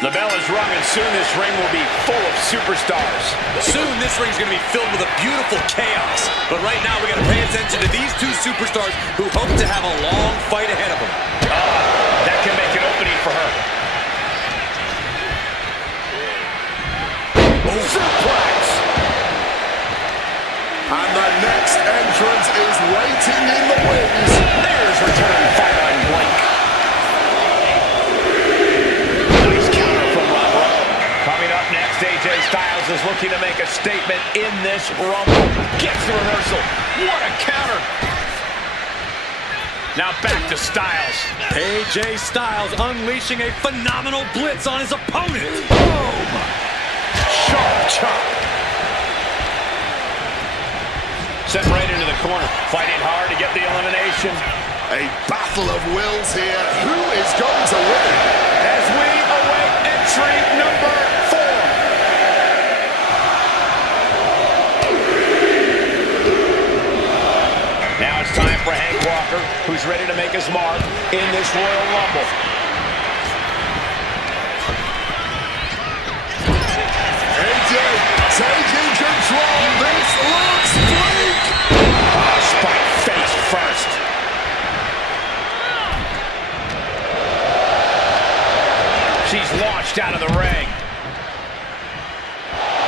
The bell is rung, and soon this ring will be full of superstars. Soon this ring's going to be filled with a beautiful chaos. But right now, we got to pay attention to these two superstars who hope to have a long fight ahead of them. That can make an opening for her. Oh, suplex! And the next entrance is waiting in the wings. There's return fire on Blake. Nice counter from Romero. Coming up next, AJ Styles is looking to make a statement in this Rumble. Gets the reversal. What a counter. Now back to Styles. AJ Styles unleashing a phenomenal blitz on his opponent. Boom! Sharp chop. Sent right into the corner. Fighting hard to get the elimination. A battle of wills here. Who is going to win? As we await entry number 4. Now it's time for Hank Walker, who's ready to make his mark in this Royal Rumble. AJ taking control. This looks bleak. Spike face first. She's launched out of the ring.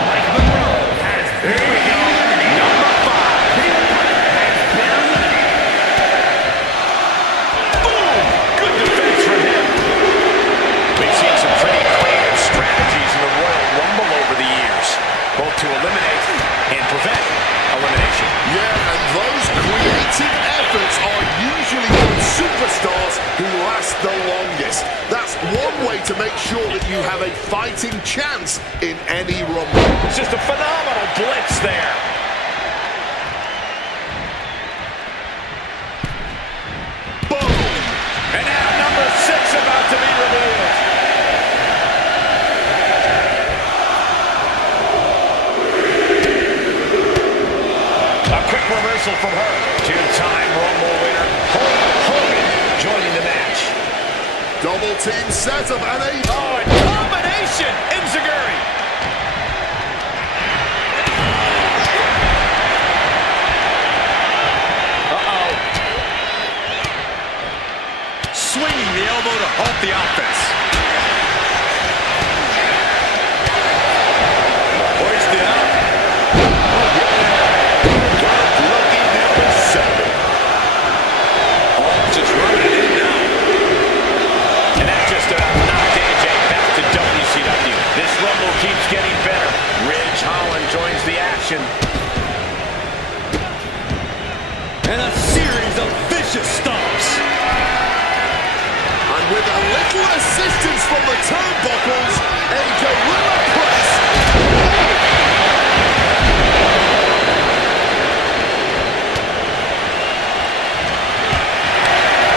Mike Monroe has been eliminated. Number 5. The opponent has been eliminated. Boom! Good defense from him. We've seen some pretty creative strategies in the Royal Rumble over the years, both to eliminate and prevent elimination. Yeah, and those creative efforts are usually from superstars who last the longest. That's one way to make sure that you have a fighting chance in any Rumble. It's just a phenomenal blitz there. Boom! And now number 6 about to be revealed. A quick reversal from her. 2-time Rumble winner, Hulk Hogan, joining the match. Double team setup and a... Oh, and combination! Enziguri! Uh-oh. Swinging the elbow to halt the offense. Hoisted up. Good-looking number 7. Oh, just running it in now. And that just about knocked AJ back to WCW. This Rumble keeps getting better. Ridge Holland joins the action. And a series of vicious stomps. And with a little assistance from the turnbuckles, a gorilla press.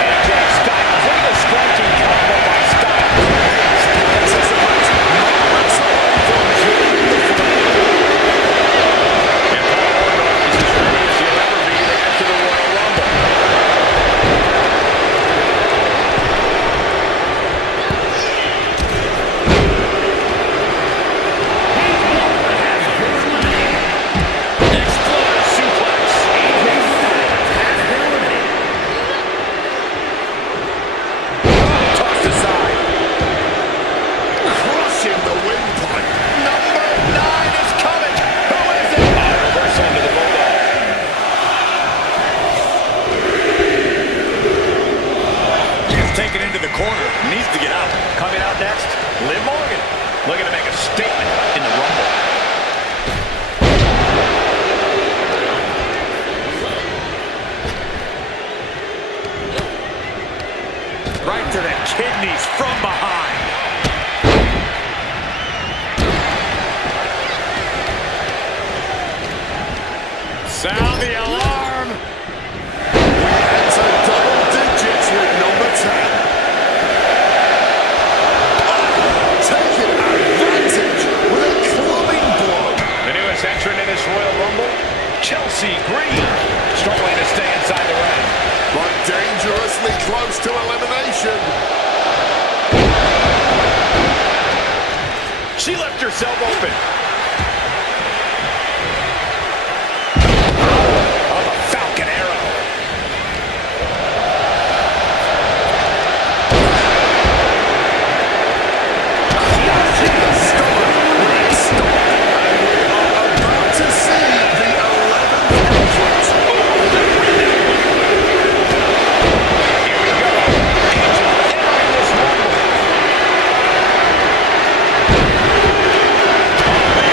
AJ Styles. Look at the striking combo by Styles. Anticipates moments away from joining the fray. And Paul Orndorff is as ready as he'll ever be to enter the Royal Rumble. Exploder suplex. Tossed aside. Crushing the windpipe. Number 9 is coming. Who is it? Reversal into the Bulldog. He's taken into the corner. Needs to get out. Coming out next, Liv Morgan. Looking to make a statement in the Rumble. Right to the kidneys from behind. Sound the alarm. It's a double digits with number 10. Taking advantage with a clubbing blow. The newest entrant in this Royal Rumble, Chelsea Green, struggling to stay inside the ring. But dangerously close to elimination. yourself open. Oh, the Falcon Arrow. To see the 11th entrance. Here we go. Entering this Rumble. Oh, man.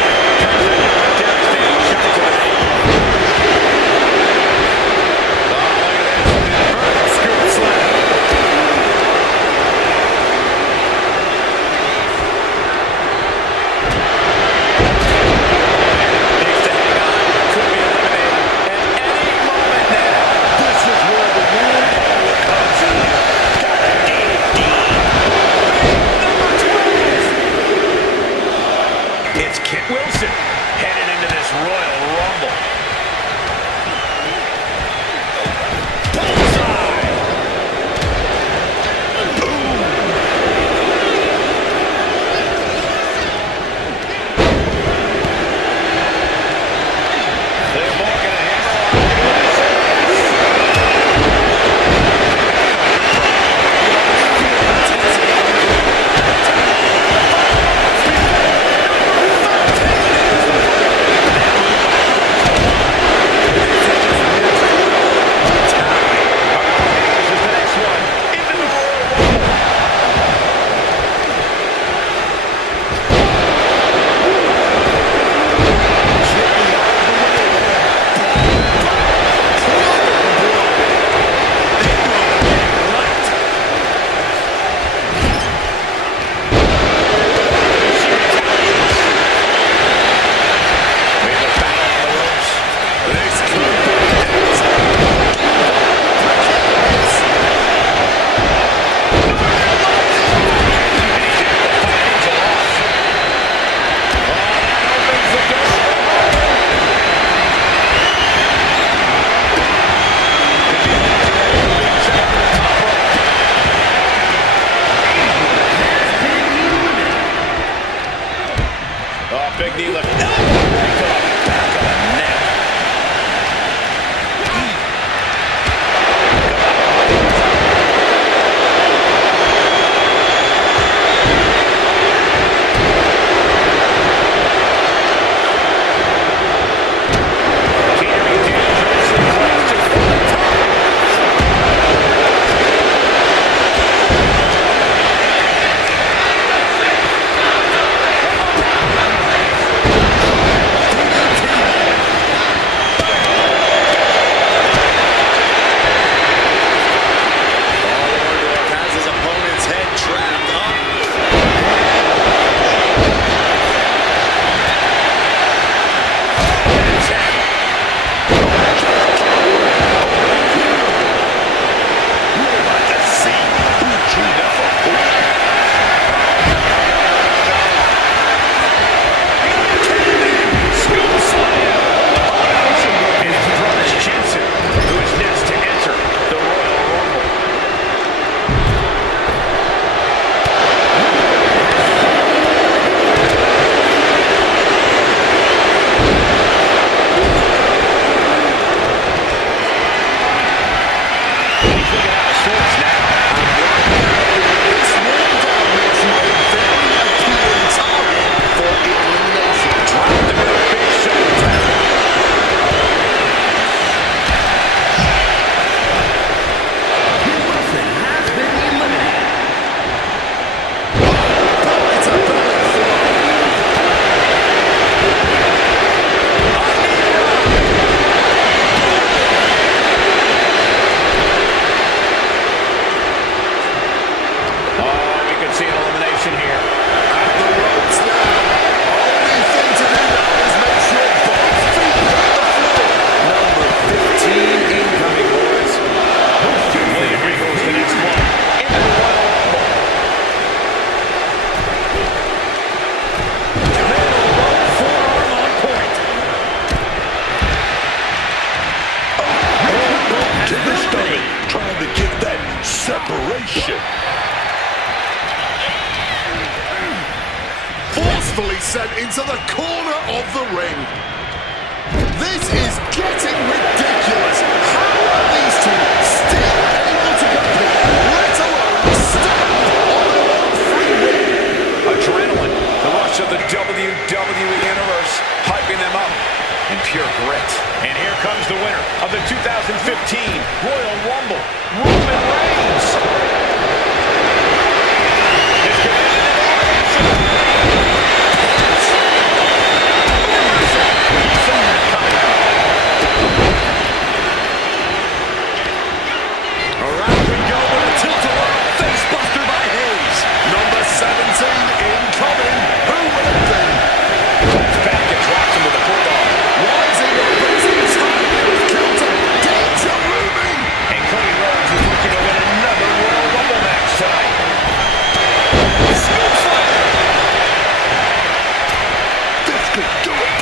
gracefully sent into the corner of the ring. This is getting ridiculous. How are these two still able to compete, let alone stand on their own free will? Adrenaline, the rush of the WWE Universe, hyping them up in pure grit. And here comes the winner of the 2015 Royal Rumble, Roman Reigns. This could end an elimination. Around we go with a tilt-a-whirl face buster by Hayes. Number 17 incoming. Who will it be? Claps back and drops him with a bulldog. Rising up as he tightly with counter. Danger looming. And Cody Rhodes is looking to win another Royal Rumble match tonight. Scoop Slam. This could do it.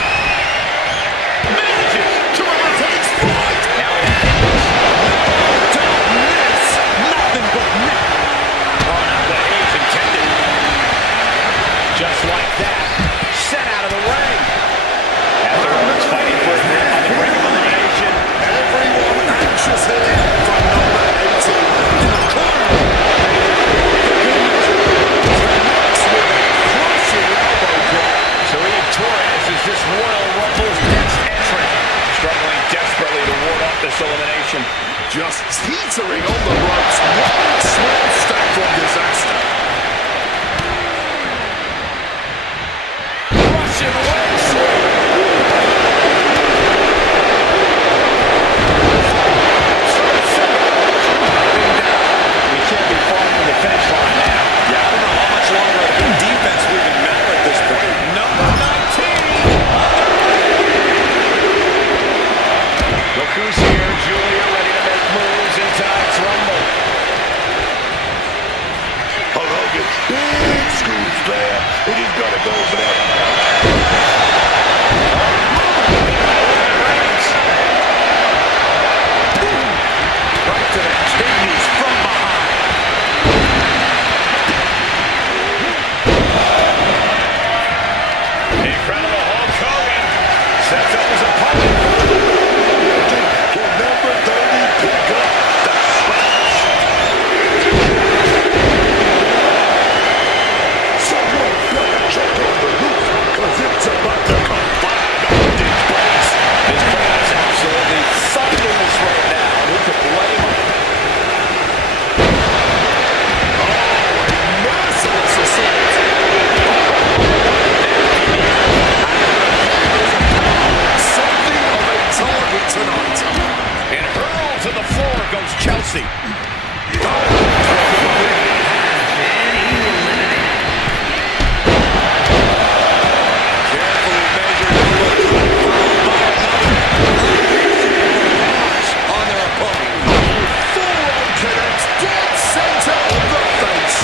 Manages to Takes flight. now it happens. Don't miss. Nothing but net. Oh, not what Hayes intended. Just like that, sent out of the ring. As the Romans fighting for a grip on the ring of elimination. Everyone anxious here for number 18. In the corner. Connects with a crushing elbow drop. Serena Torres is this Royal Rumble's next entrant, struggling desperately to ward off this elimination. Just teetering on the ropes. One small step from disaster. Russian leg sweep. We can't be far from the finish line now. Yeah, I don't know how much longer a good defense will even matter at this point. Number 19. Look who's here. Julia ready to make moves in tonight's Rumble. Hulk Hogan, big scoop slam, and he's got to go for that. Right to the kidneys from behind. The incredible Hulk Hogan sets up his opponent. Can number 30 pick up the slash? Someone better check on the roof, cause it's about to come flying on these blades. This crowd is absolutely thunderous right now. Who could blame him? Merciless assault. Something of a target tonight. And hurled to the floor goes Chelsea. Carefully measured look, followed by another on their opponent. Forearm connects dead center of the face.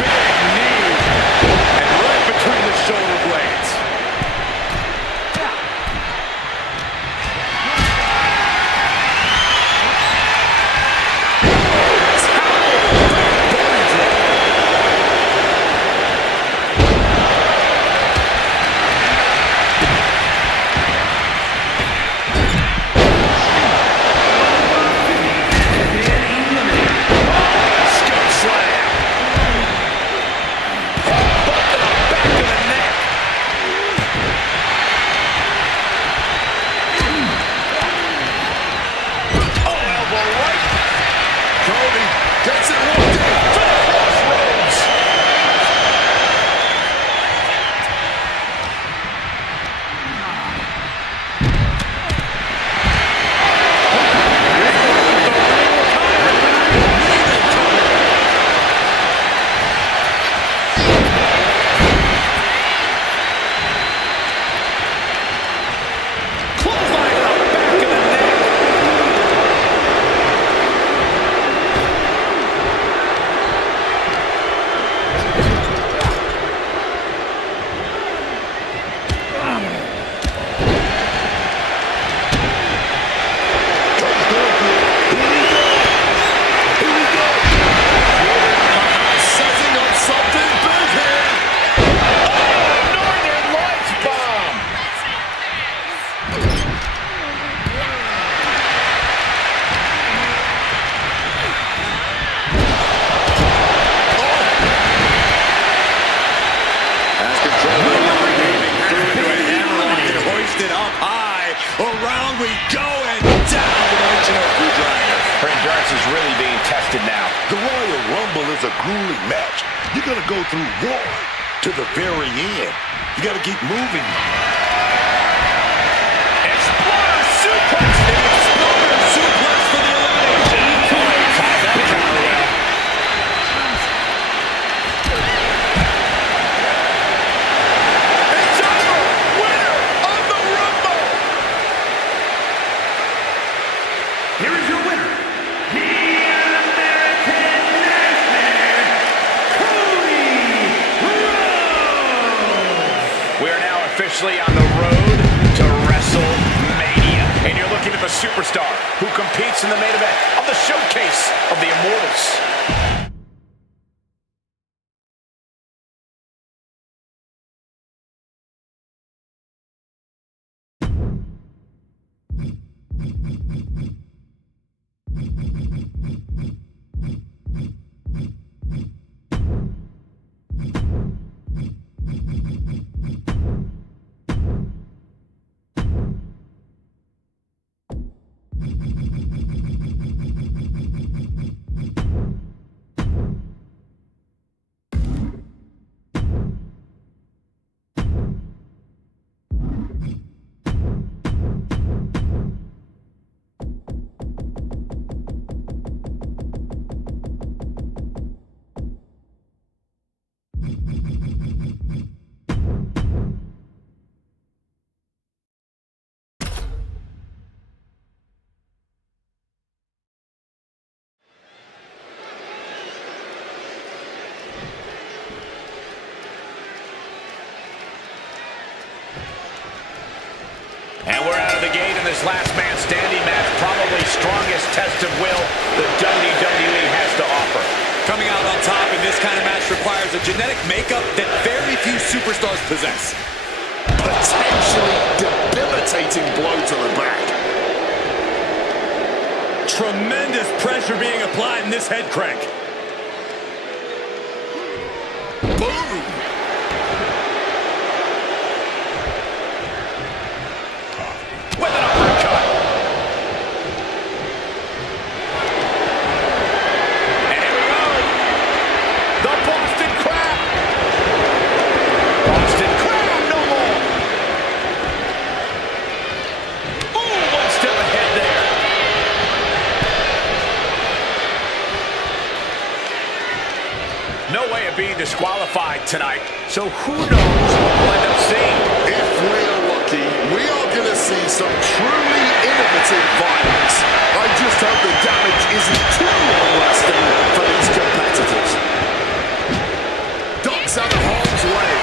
Big knee. And right between the shoulder blades. Scoop slam. Headbutt to the back of the neck. Oh, elbow right. Cody gets it locked in. Crossroads. Clothesline to the back of the neck. tested now. The Royal Rumble is a grueling match. You're going to go through war to the very end. You got to keep moving. Exploder suplex! The Exploder suplex for the elimination. Ties that counter well. It's over! Winner of the Rumble! Here is your winner, the American Nightmare, Cody Rhodes. We are now officially on the road to WrestleMania. And you're looking at the superstar who competes in the main event of the Showcase of the Immortals. And we're out of the gate in this last man standing match, probably strongest test of will the WWE has to offer. Coming out on top in this kind of match requires a genetic makeup that very few superstars possess. Potentially debilitating blow to the back. Tremendous pressure being applied in this head crank. Boom! With an uppercut. And here we go. The Boston Crab. Boston Crab, no more. Ooh, one step ahead there. No way of being disqualified tonight. So who knows what we'll end up seeing. If we're lucky, we are going to see some truly innovative violence. I just hope the damage isn't too long-lasting for these competitors. Ducks out of harm's way.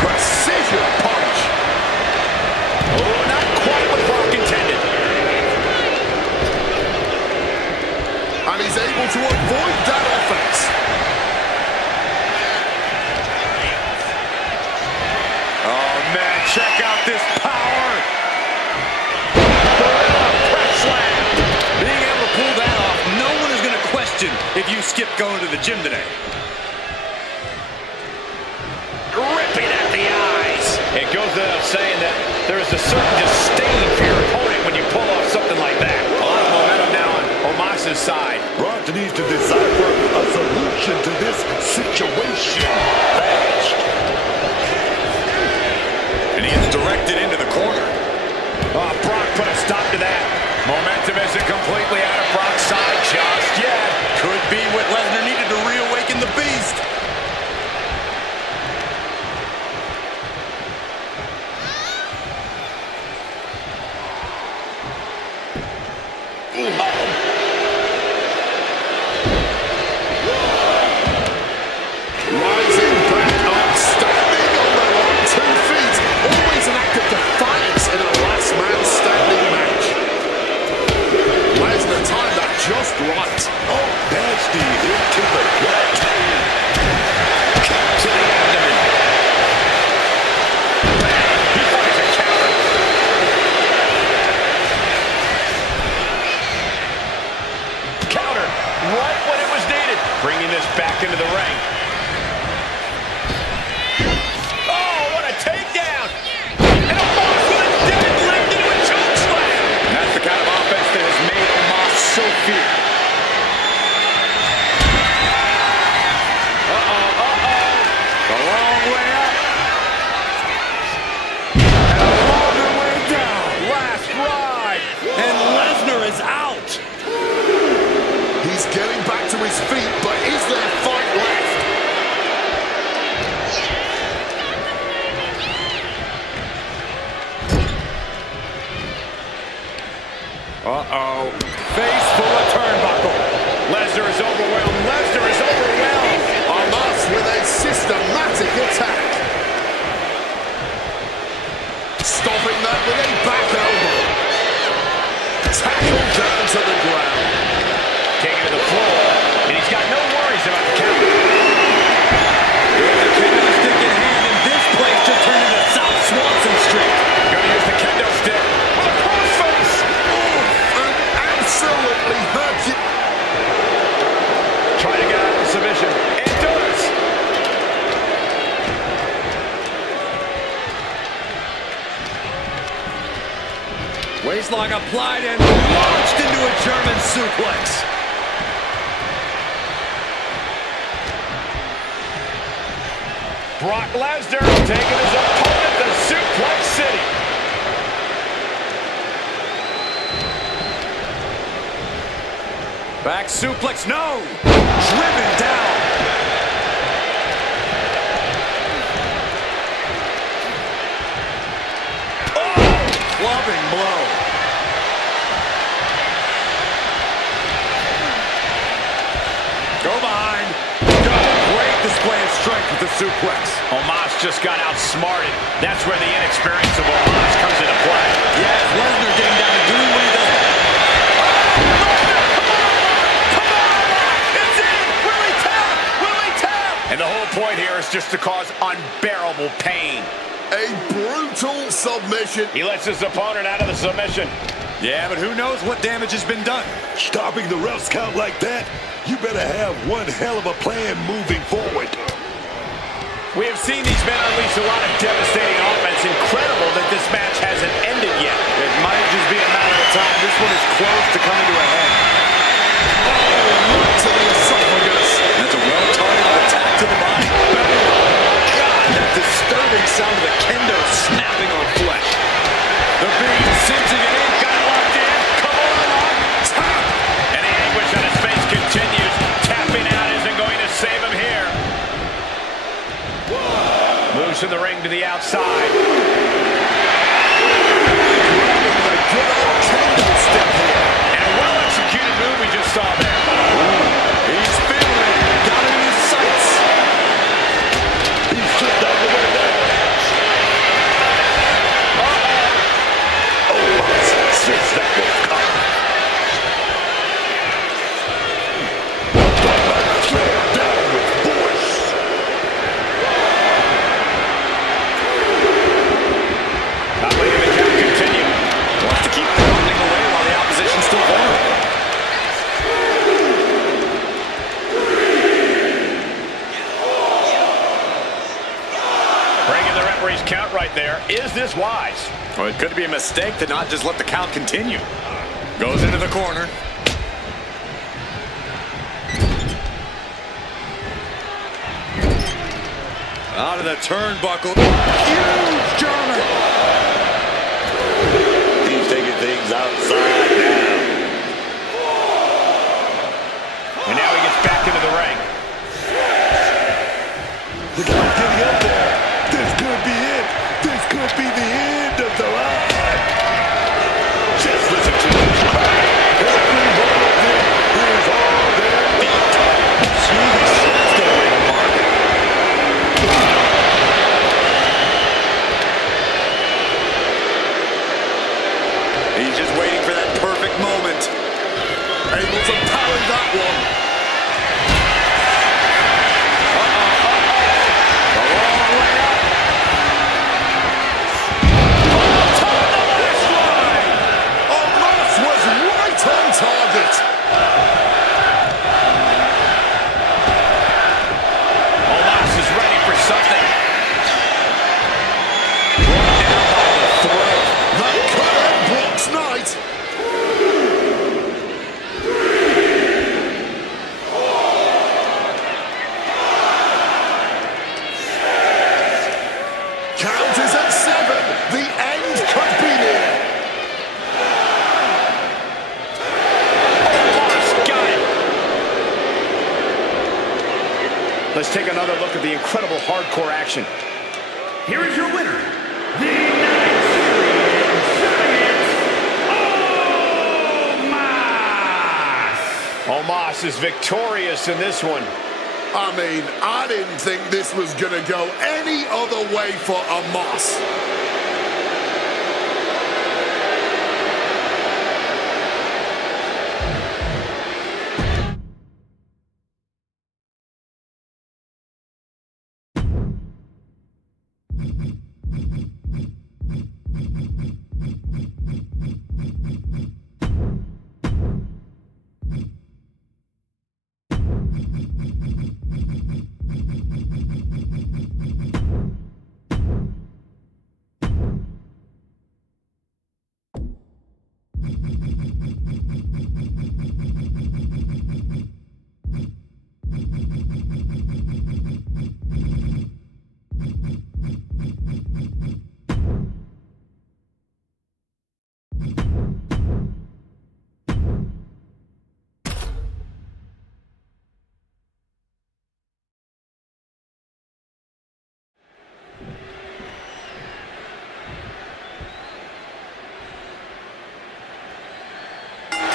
Precision punch. Oh, not quite what Brock intended. And he's able to avoid that offense. Oh, man, check out this power. Press slam. Being able to pull that off, no one is going to question if you skip going to the gym today. Ripping at the eyes. It goes without saying that there is a certain disdain for your opponent when you pull off something like that. A lot of momentum now on Omos's side. Brock needs to decipher a solution to this situation fast. And he is directed into the corner. Oh, Brock put a stop to that. Momentum isn't completely out of Brock's side just yet. Could be what Lesnar needed to reawaken the beast. Rising back up, standing on their own 2 feet. Always an act of defiance in a last man standing match. Lesnar timed that just right. Oh, nasty hit to the gut. To the abdomen. He finds a counter. his feet, but is there fight left? Uh-oh. Face full of turnbuckle. Lesnar is overwhelmed. Lesnar is overwhelmed. Omos with a systematic attack. Stopping that with a back elbow. Tackled down to the ground. Taken to the floor, and he's got no worries about the count. With the kendo stick in hand, and this place just turned into South Swanson Street. Gonna use the kendo stick. With a crossface. And absolutely hurt you. Trying to get out of the submission. It does. Waistlock applied and launched into a German suplex. Brock Lesnar taking his opponent to Suplex City. Back suplex, no! Driven down. Oh! Clubbing blow. Go behind. Great display of strength with the suplex. Omos just got outsmarted. That's where the inexperience of Omos comes into play. Yes, Lesnar getting down and doing what he does. And the whole point here is just to cause unbearable pain. A brutal submission. He lets his opponent out of the submission. Yeah, but who knows what damage has been done. Stopping the ref's count like that, you better have one hell of a plan moving forward. We have seen these men unleash a lot of devastating offense. Incredible that this match hasn't ended yet. It might just be a matter of time. This one is close to coming to a head. Right to the esophagus. That's a well-targeted attack to the body. God, that disturbing sound of the kendo snapping on flesh. The Beast cinching it in, got it locked in. Come on, tap! And the anguish on his face continues. Tapping out isn't going to save him here. Moves from the ring to the outside. The good old kendo stick here. And a well-executed move we just saw there. He's feeling it. Got him in his sights. He's slipped out the way there. Oh, my since that was coming. Slam down with force. Not letting the count continue. Wants to keep pounding away while the opposition's still vulnerable. Bringing the referee's count right there. Is this wise? Well, it could be a mistake to not just let the count continue. Goes into the corner. Out of the turnbuckle. Huge German. He's taking things outside now. And now he gets back into the ring. Look at him getting up there. This could be it. This could be the end of the line. Just listen to this crowd. Every one of them is on their feet. Jeez, that's the way to mark it. He's just waiting for that perfect moment. Able to parry that one. Omos was right on target. Omos is ready for something. Brought down by the throat. That could end Brock's night. Let's take another look at the incredible hardcore action. Here is your winner, the United Series Giant, Omos! Omos is victorious in this one. I mean, I didn't think this was going to go any other way for Omos.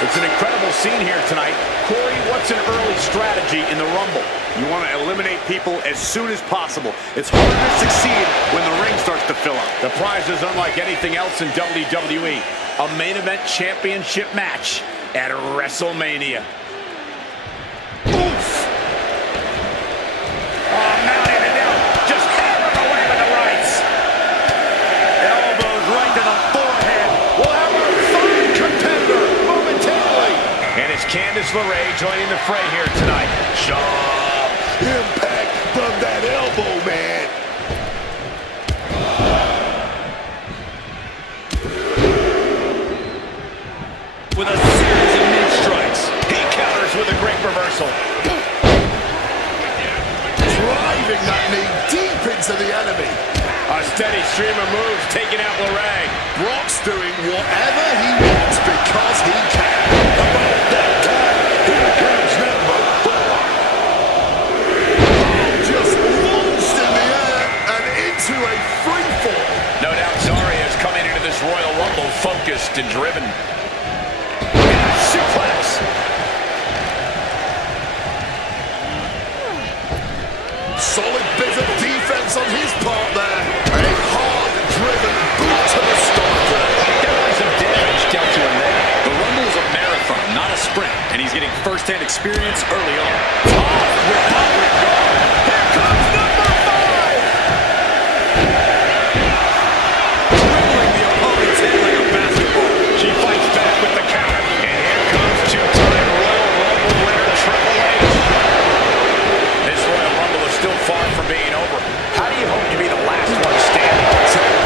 It's an incredible scene here tonight. Corey, what's an early strategy in the Rumble? You want to eliminate people as soon as possible. It's harder to succeed when the ring starts to fill up. The prize is unlike anything else in WWE. A main event championship match at WrestleMania. Oof! Oh, mounting it down. Just hammering away with the rights. Elbows right to the forehead. We'll have our third contender momentarily. And it's Candice LeRae joining the fray here tonight. Sharp impact from that elbow, man. With a series of mid strikes. He counters with a great reversal. Driving that knee deep into the enemy. A steady stream of moves taking out LeRae. Brock's doing whatever he wants because he can. About that time, here comes number 4. Just launched in the air and into a free fall. No doubt Zarya is coming into this Royal Rumble focused and driven. Suplex. Solid bit of defense on his part there. A hard-driven boot to the stomach. Definitely some damage dealt to him there. The Rumble is a marathon, not a sprint, and he's getting first-hand experience early on. Without regard. Here comes number 5. Dribbling the opponent's head like a basketball. She fights back with the counter. And here comes two-time Royal Rumble winner Triple H. This Royal Rumble is still far from being over. How do you hope to be the last one standing?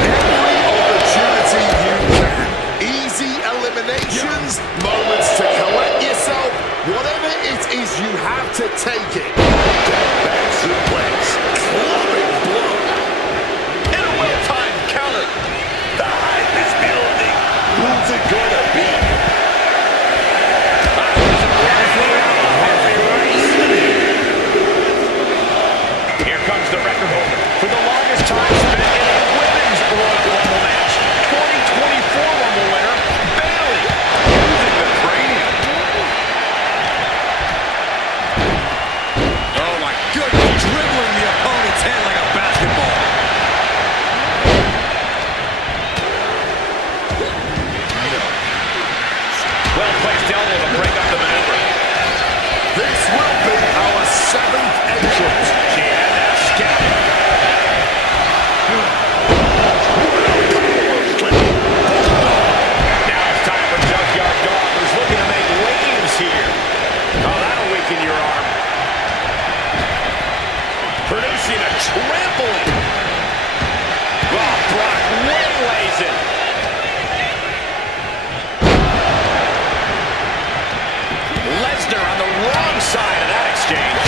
Every opportunity you can. Easy eliminations, moments to collect yourself. Whatever it is, you have to take it. Back suplex. Clubbing blow. And a well-timed counter. The hype is building. Who's it gonna be? Here comes the record holder for the longest time spent in a women's Royal Rumble match. 2024 Rumble winner, Bayley, using the cranium. Oh my goodness, dribbling the opponent's head like a basketball. Well-placed elbow to break up the maneuver. This will be our 7th entrance. She had that scouting. Now it's time for Junkyard Dog, who's looking to make waves here. Oh, that'll weaken your arm. Producing a trampling. Oh, Brock waylays it. Lesnar on the wrong side of that exchange.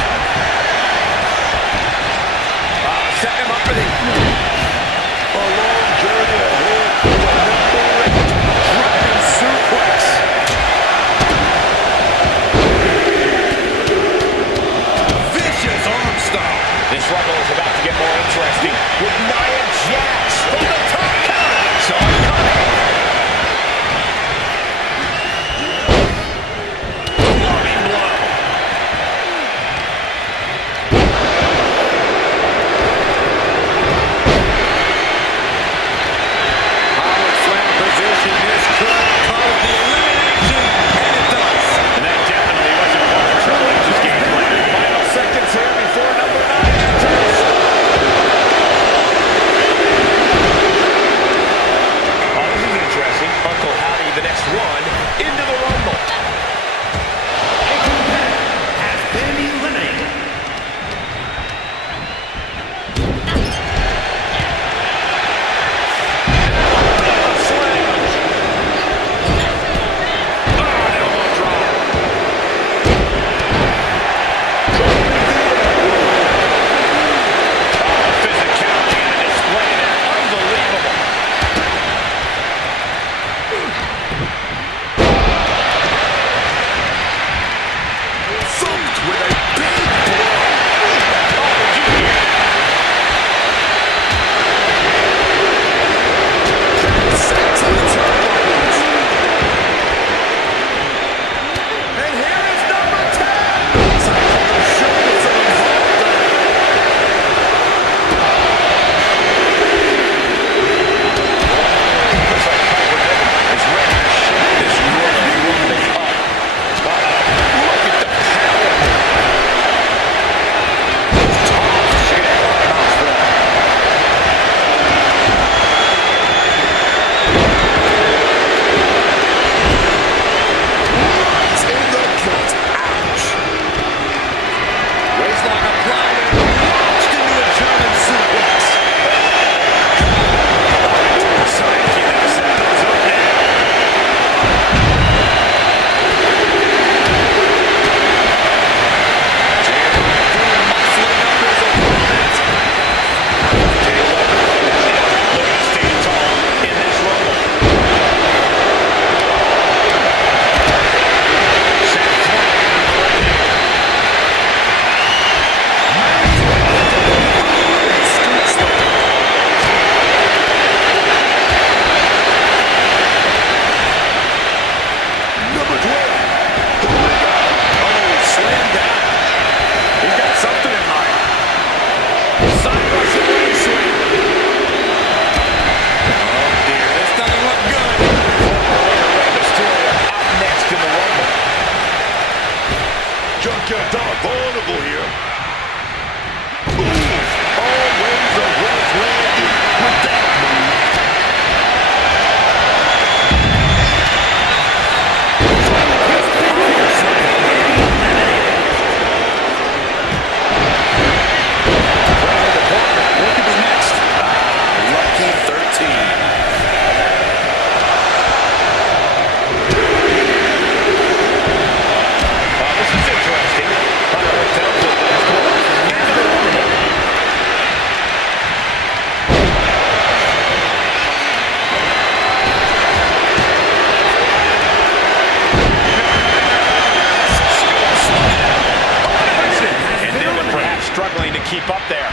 keep up there.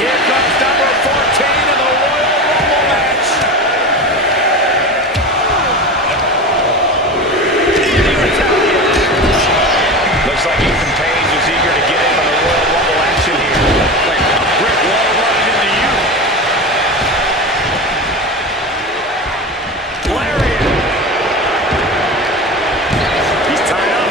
Here comes number 14 in the Royal Rumble match. Looks like Ethan Page is eager to get in on the Royal Rumble action here. Like a brick wall running into you. Lariat. He's tied up.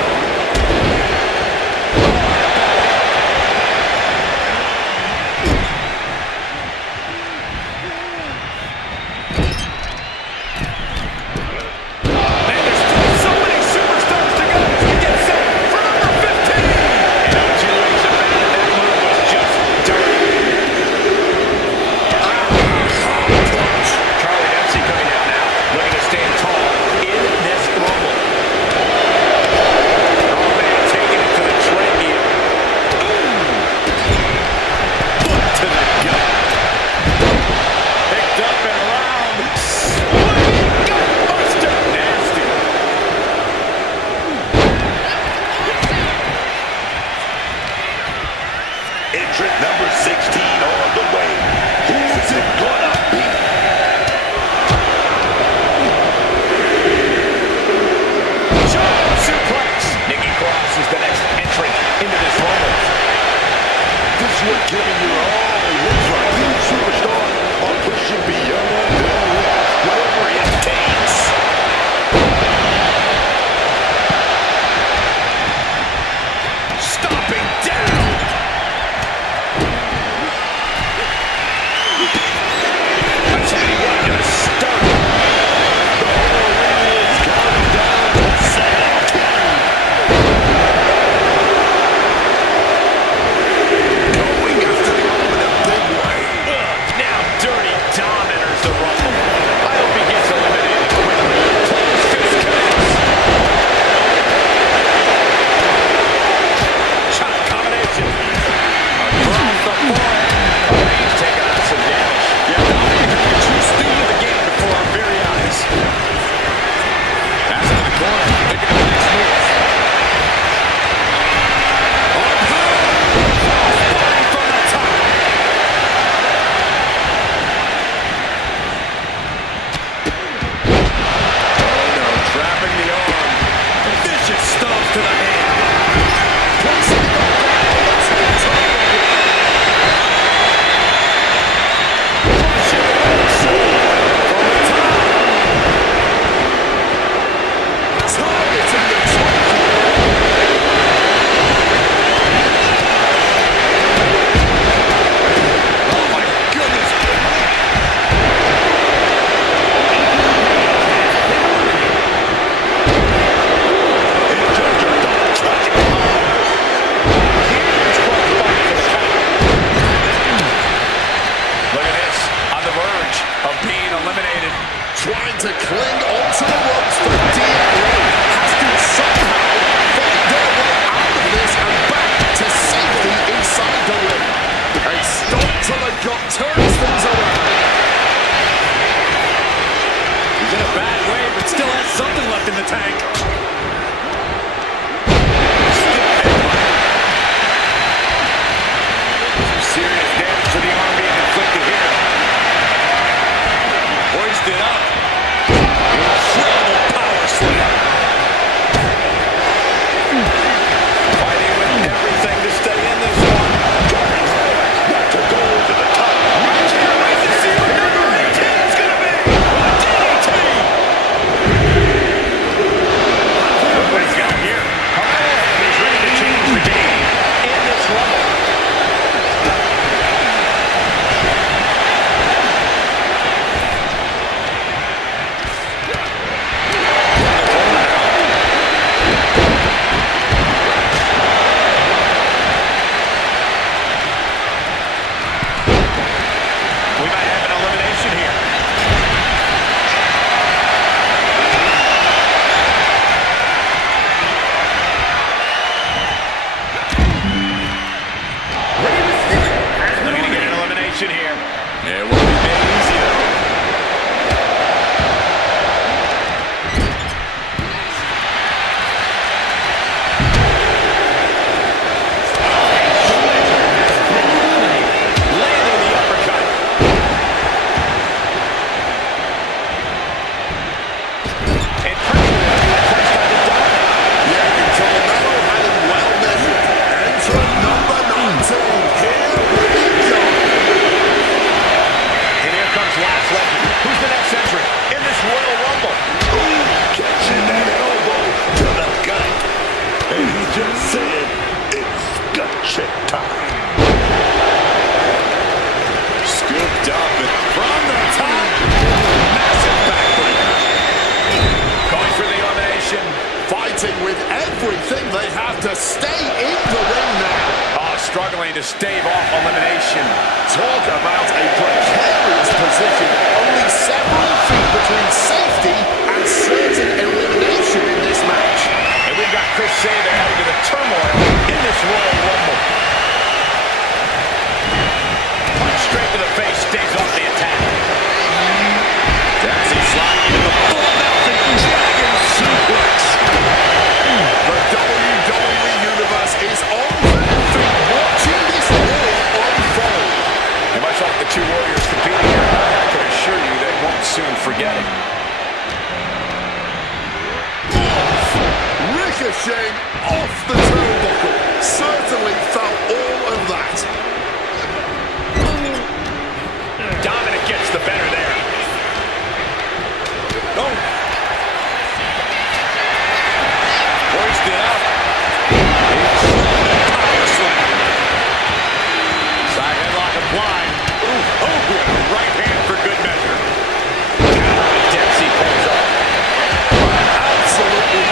Man, there's still so many superstars to go as we get set for number 15. And no two ways about it, that move was just dirty. Charlie Dempsey coming out now, looking to stand tall in this Rumble. Oh man, taking it to the trachea. Foot to the gut. Picked up and around. Swing gutbuster. Nasty. Entrant number 16 on the way. Who's it gonna be? Giant suplex. Nikki Cross is the next entrant into this Rumble. This one giving you all. Looks like these superstars are pushing beyond their limits, whatever it takes. Stomping down. I tell you what, gonna start. The whole ring is coming down to Sam King. Going after the arm in a big way. Now Dirty Dom enters the Rumble. I hope he gets eliminated quickly. Close fist connects. Shot combination. Across the forehead. Oh, he's taking on some damage. Yeah, Dominic becoming too stupid the game before our very eyes. That's in the corner. Picking up the next move. On high. Spine from the top. Oh no, trapping the arm. Vicious stomp to the hand. Placing the balance on top. Targeting the trachea. Oh my goodness. Look at this. On the verge of being eliminated. Trying to cling onto the ropes, but DNA has to somehow find their way out of this and back to safety inside the ring. A stomp to the gut turns things around. He's in a bad way, but still has something left in the tank. Some serious damage to the arm being inflicted here. Hoisted up. Incredible power slam. Fighting with everything to stay in this one. Got to go to the top. I can't wait to see what number 18 is going to be. A DDT. everything they have to stay in the ring now. Oh, struggling to stave off elimination. Talk about a precarious position. Only several feet between safety and certain elimination in this match. And we've got Chris Sabin adding to the turmoil in this Royal Rumble. Punch straight to the face, stays off the attack. Dempsey sliding into the full mountain dragon suplex. The WWE Universe is on their feet watching this war unfold. And much like the two warriors competing here, I can assure you they won't soon forget it. Ricocheting off the turnbuckle. Certainly felt all of that. Dominic gets the better there. Oh. Hoisted up. Power slam. Side headlock applied. Ooh, oh, and a right hand for good measure. Dempsey pulls up. Absolutely.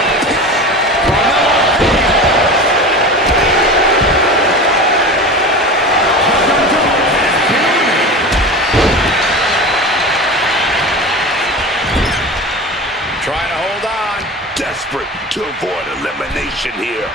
Trying to hold on. Desperate to avoid elimination here.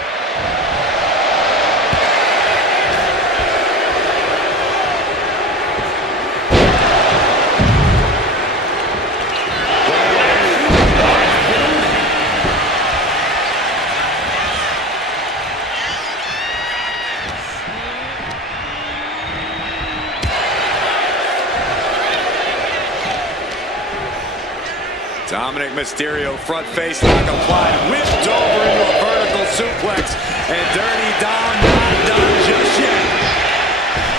Dominic Mysterio, front face lock applied, whipped over into a vertical suplex, and Dirty Dom not done just yet.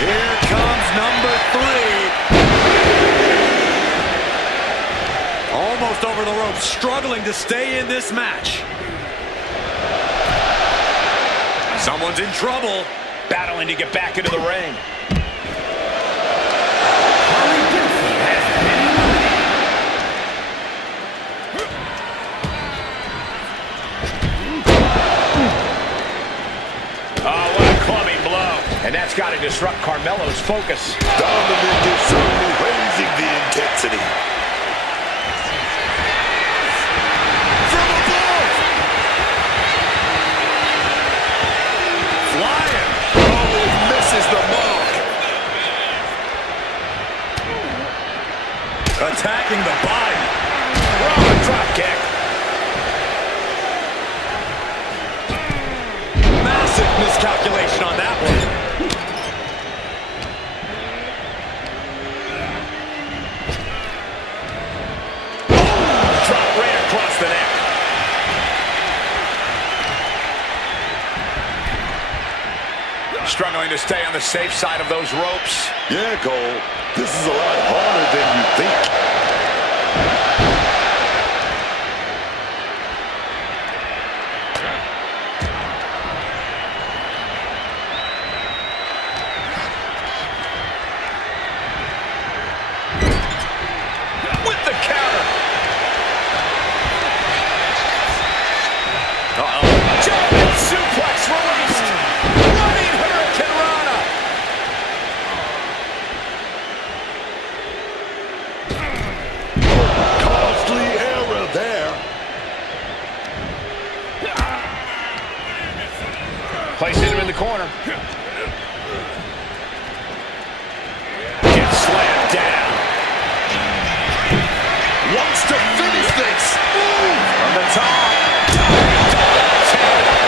Here comes number 3. Almost over the ropes, struggling to stay in this match. Someone's in trouble. Battling to get back into the ring. And that's got to disrupt Carmelo's focus. Dominic is certainly raising the intensity. From above. Flying. Oh, it misses the mark. Attacking the body. Roman drop kick. Massive miscalculation on that one. Across the neck. Struggling to stay on the safe side of those ropes. Yeah, Cole. This is a lot harder than you think. With the counter. German suplex released. Running Hurricane Rana. Costly error there. Placing him in the corner. Gets slammed down. Wants to finish this. From the top.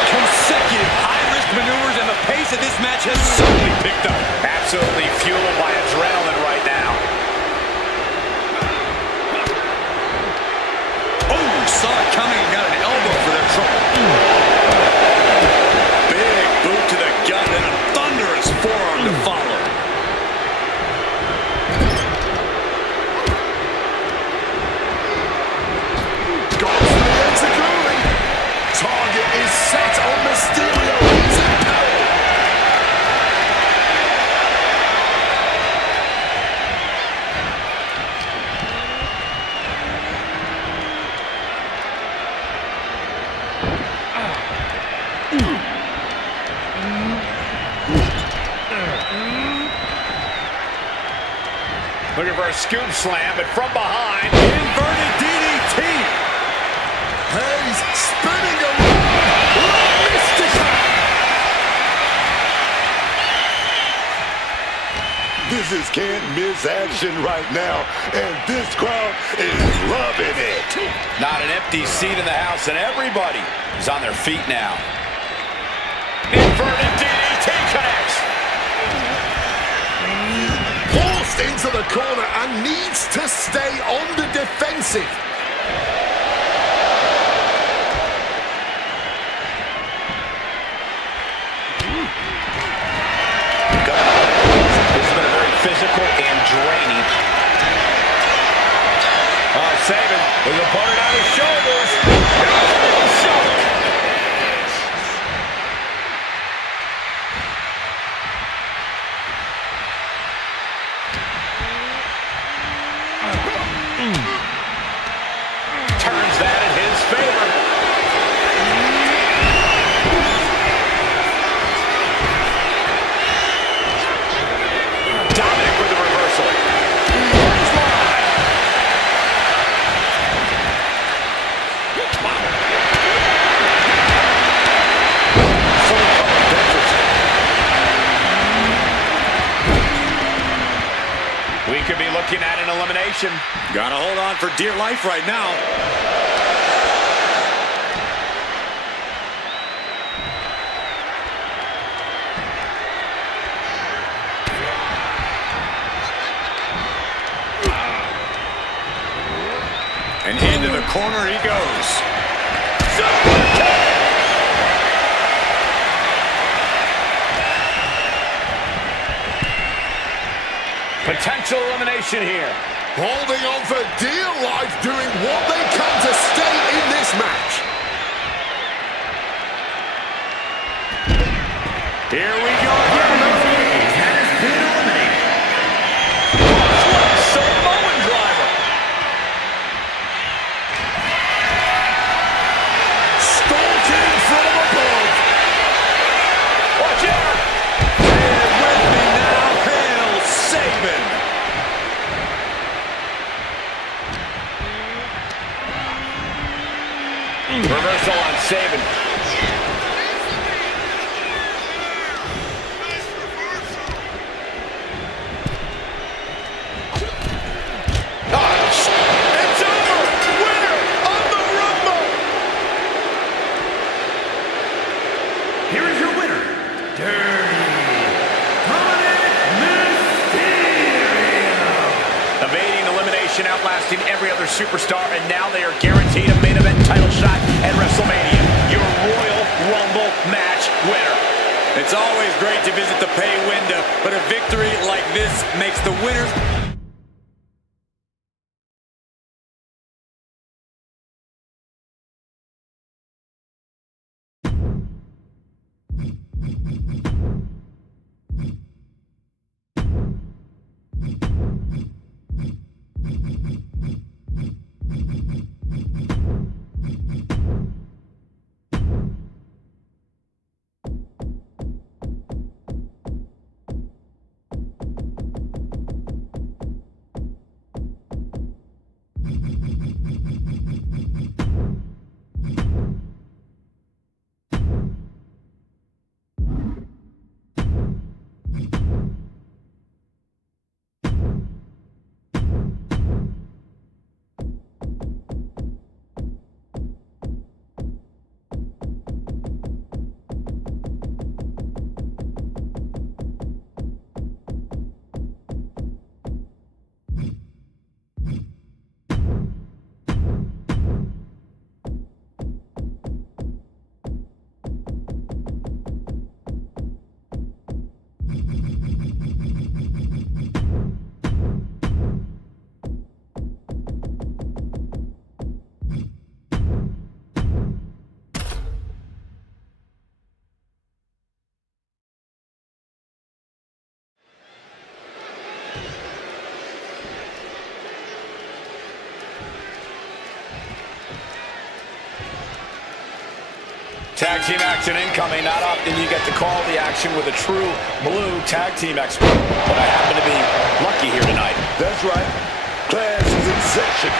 Consecutive high-risk maneuvers, and the pace of this match has certainly picked up. Absolutely fueled by adrenaline right now. Oh, saw it coming and got an elbow for their trouble. Big boot to the gut and a reverse scoop slam, but from behind. Inverted DDT. Hayes spinning around. La Mystica. This is can't miss action right now, and this crowd is loving it. Not an empty seat in the house, and everybody is on their feet now. Inverted DDT connects. Forced into the corner and needs to stay on the defensive. This has been a very physical and draining. Oh, Sabin, his opponent on his shoulders. Turns that in his favor. Dominic with the reversal. We could be looking at an elimination. Gotta hold on for dear life right now. And into the corner he goes. Potential elimination here. Holding on for dear life, doing what they can to stay in this match. Here we go again. Has been eliminated. Samoan driver. Stalking from above. Watch out. And with me now, Hail Sabin. Reversal on Sabin. It's over. Winner of the Rumble. Here is your winner, Dirty Dominic Mysterio. Evading elimination, outlasting every other superstar, and now they are guaranteed a main event title shot at WrestleMania. Your Royal Rumble match winner. It's always great to visit the pay window, but a victory like this makes the winners. Tag team action incoming. Not often you get to call the action with a true blue tag team expert, but I happen to be lucky here tonight. That's right. Class is in session.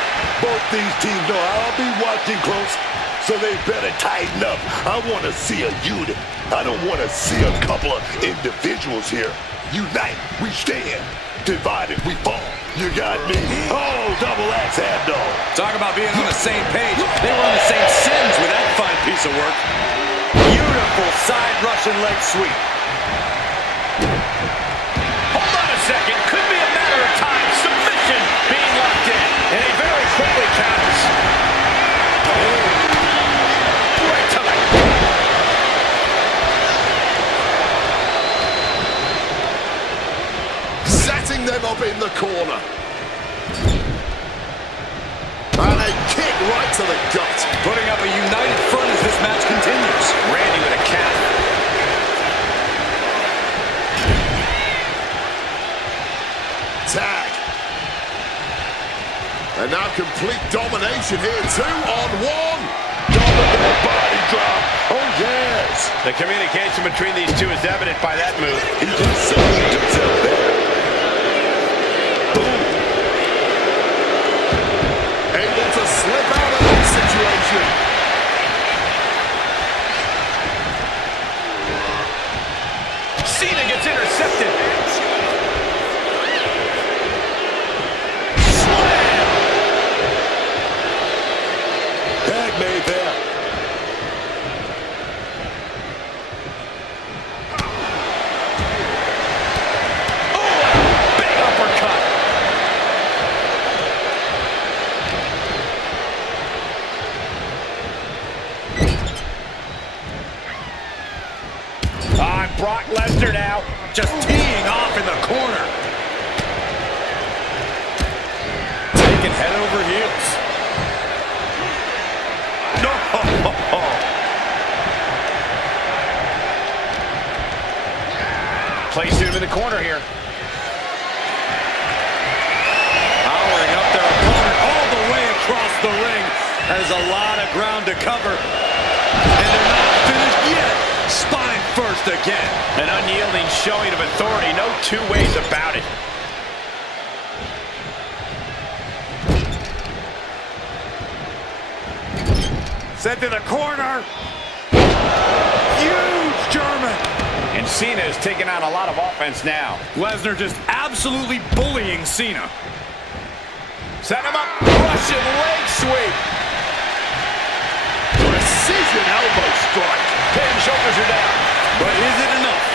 Both these teams know I'll be watching close, so they better tighten up. I want to see a unit. I don't want to see a couple of individuals here. Unite, we stand. Divided, we fall. You got me? Oh, double axe hand dog. Talk about being on the same page. They were on the same sins with that fine piece of work. Beautiful side Russian leg sweep. Hold on a second. Could be a matter of time. Submission being locked in. And he very quickly counters. Right to the gut. Setting them up in the corner. And a kick right to the gut. Putting up a united front as this match continues. Randy with a count. Tag. And now complete domination here. 2-on-1. Dominant body drop. Oh, yes. The communication between these two is evident by that move. He just saved himself there. Boom. Able to slip out of that situation. Cena gets intercepted. Tag made there. Big uppercut. Brock Lesnar now. Just teeing off in the corner. Taking head over heels. No. Placed him in the corner here. Powering up their opponent all the way across the ring. There's a lot of ground to cover. And they're not finished yet. Spine first again. An unyielding showing of authority. No two ways about it. Sent to the corner. Huge German. And Cena is taking on a lot of offense now. Lesnar just absolutely bullying Cena. Set him up. Russian leg sweep. Precision elbow strike. Head and shoulders are down. But is it enough?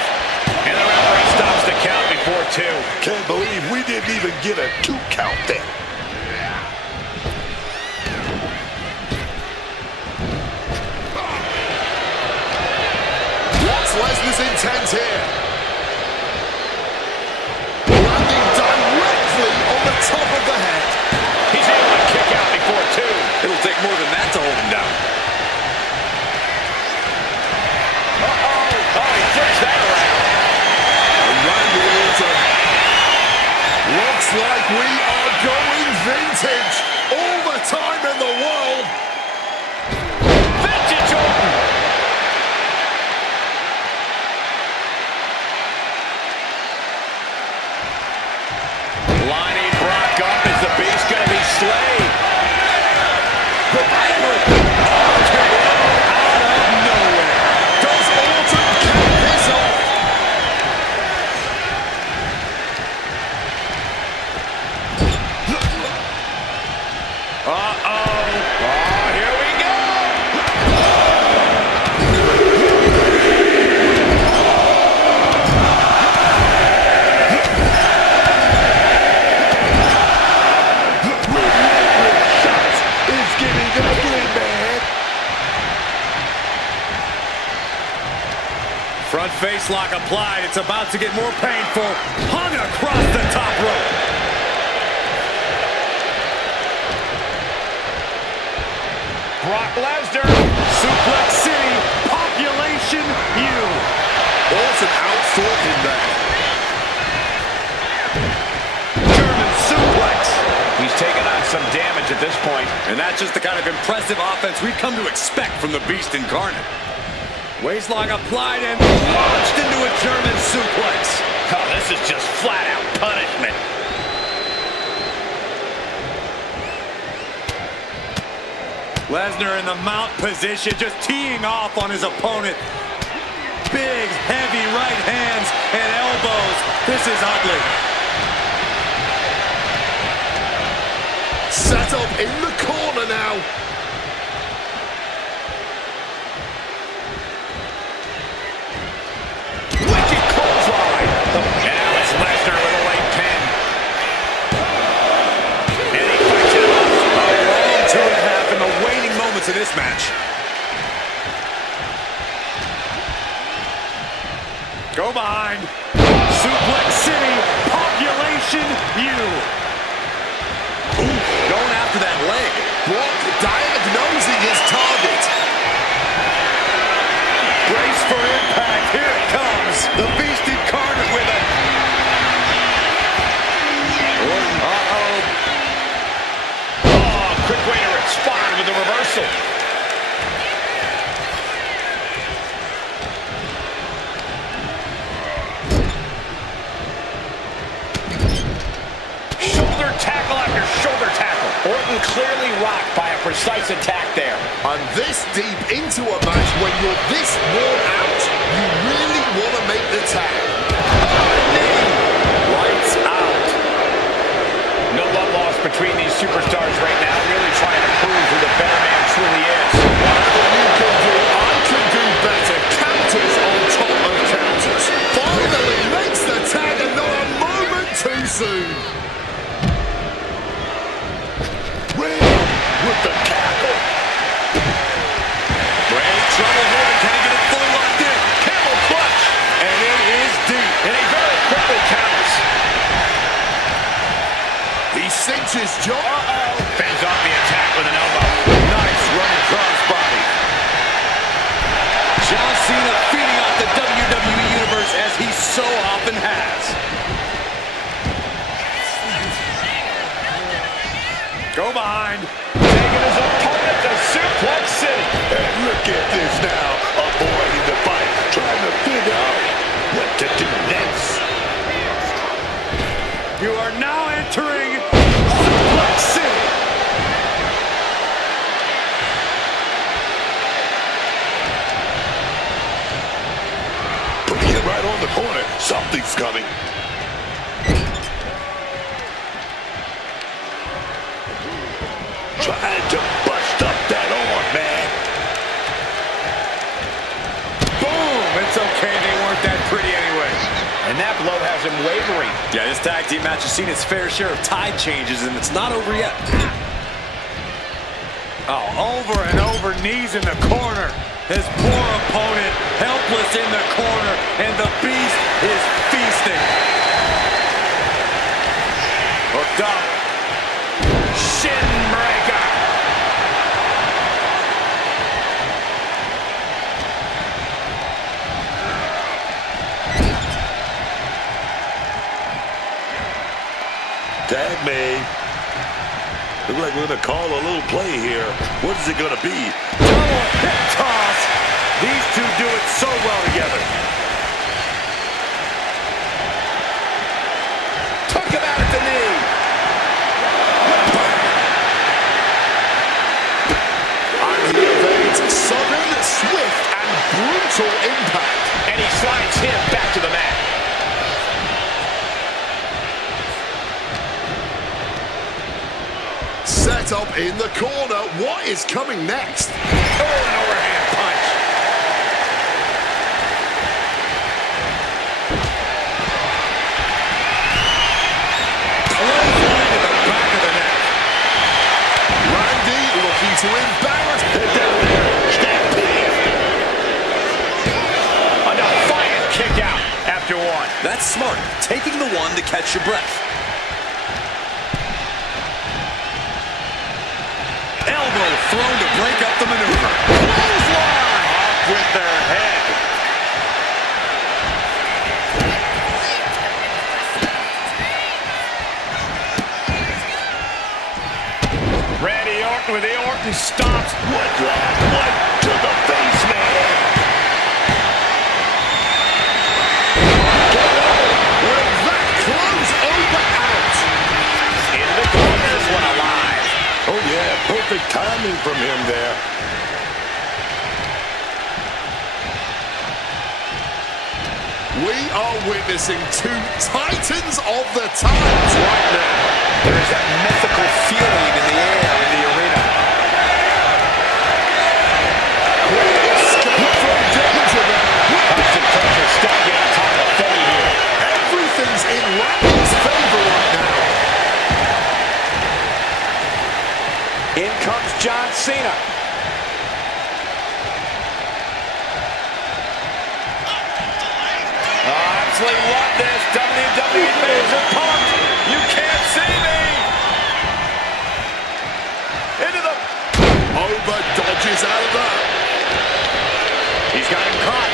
And the referee stops the count before two. Can't believe we didn't even get a 2 count there. What's Lesnar's intent here? Landing directly on the top of the head. He's able to kick out before two. It'll take more than that to hold him down. Oh, he flips that around. Randy Orton. Looks like we are going vintage. All the time in the world. Vintage Orton. Lining Brock up. Is the beast going to be slayed? The Viper. Out of nowhere. Does Orton kick this off? Here we go. It's getting ugly, man. Front face lock applied. It's about to get more painful. Hung across the top rope. Brock Lesnar. Suplex City. Population U. Orton outthought him there. German suplex. He's taking on some damage at this point. And that's just the kind of impressive offense we've come to expect from the Beast incarnate. Waistlock applied and launched into a German suplex. Oh, this is just flat out punishment. Lesnar in the mount position, just teeing off on his opponent. Big, heavy right hands and elbows. This is ugly. Set up in the corner now. Wicked clothesline. Now it's Lesnar with a late pin. And he fights it off. A long 2.5 in the waning moments of this match. Go behind. Suplex City, population U. Ooh, going after that leg. Brock diagnosing his target. Brace for impact. Here it comes. The beast incarnate with it. Uh-oh. Oh, quick way to respond with the reversal. Shoulder tackle after shoulder tackle. Orton clearly rocked by a precise attack there. And this deep into a match, when you're this worn out, you really want to make the tag. Lights out. No love lost between these superstars right now, really trying to prove who the better man truly is. Whatever you can do, I can do better. Counters on top of counters. Finally makes the tag and not a moment too soon. With the tackle. Ray, trouble here. Can he get it fully locked in? Camel clutch. And it is deep. And he very quickly counters. He cinches John. Uh-oh. Fends off the attack with an elbow. Nice running crossbody. John Cena feeding off the WWE Universe as he so often has. Go behind. Taking his opponent to Suplex City. And look at this now. Avoiding the fight. Trying to figure out what to do next. You are now entering Suplex City. Putting him right on the corner. Something's coming. Trying to bust up that arm, man. Boom! It's okay, they weren't that pretty anyway. And that blow has him wavering. Yeah, this tag team match has seen its fair share of tide changes, and it's not over yet. Oh, over and over, knees in the corner. His poor opponent helpless in the corner, and the beast is feasting. Hooked up. Shin breaker. Tag me. Look like we're going to call a little play here. What is it going to be? Double hip toss. These two do it so well together. Took him out at the knee. And he evades sudden, swift, and brutal impact. And he slides him back to the mat. Set up in the corner. What is coming next? Oh, an overhand punch. Clothesline to the back of the neck. Randy looking to embarrass. Head down there. Stampede. A defiant kick out after one. That's smart. Taking the one to catch your breath. Elbow thrown to break up the maneuver. Clothesline! Off with their head. Randy Orton with the Orton stomps. What to the face, man. With that close over out. Into the corners, one alive. Oh, yeah. Perfect timing coming from him there. We are witnessing two titans of the times right now. There is that mythical feeling in the air in the arena. Quick escape from danger there. Constant pressure stacking on top of Fetty here. Everything's in Randy's favor right now. In comes John Cena. Absolutely love this. WWE fans are pumped. You can't see me. Into the... Over dodges out of that. He's got him caught.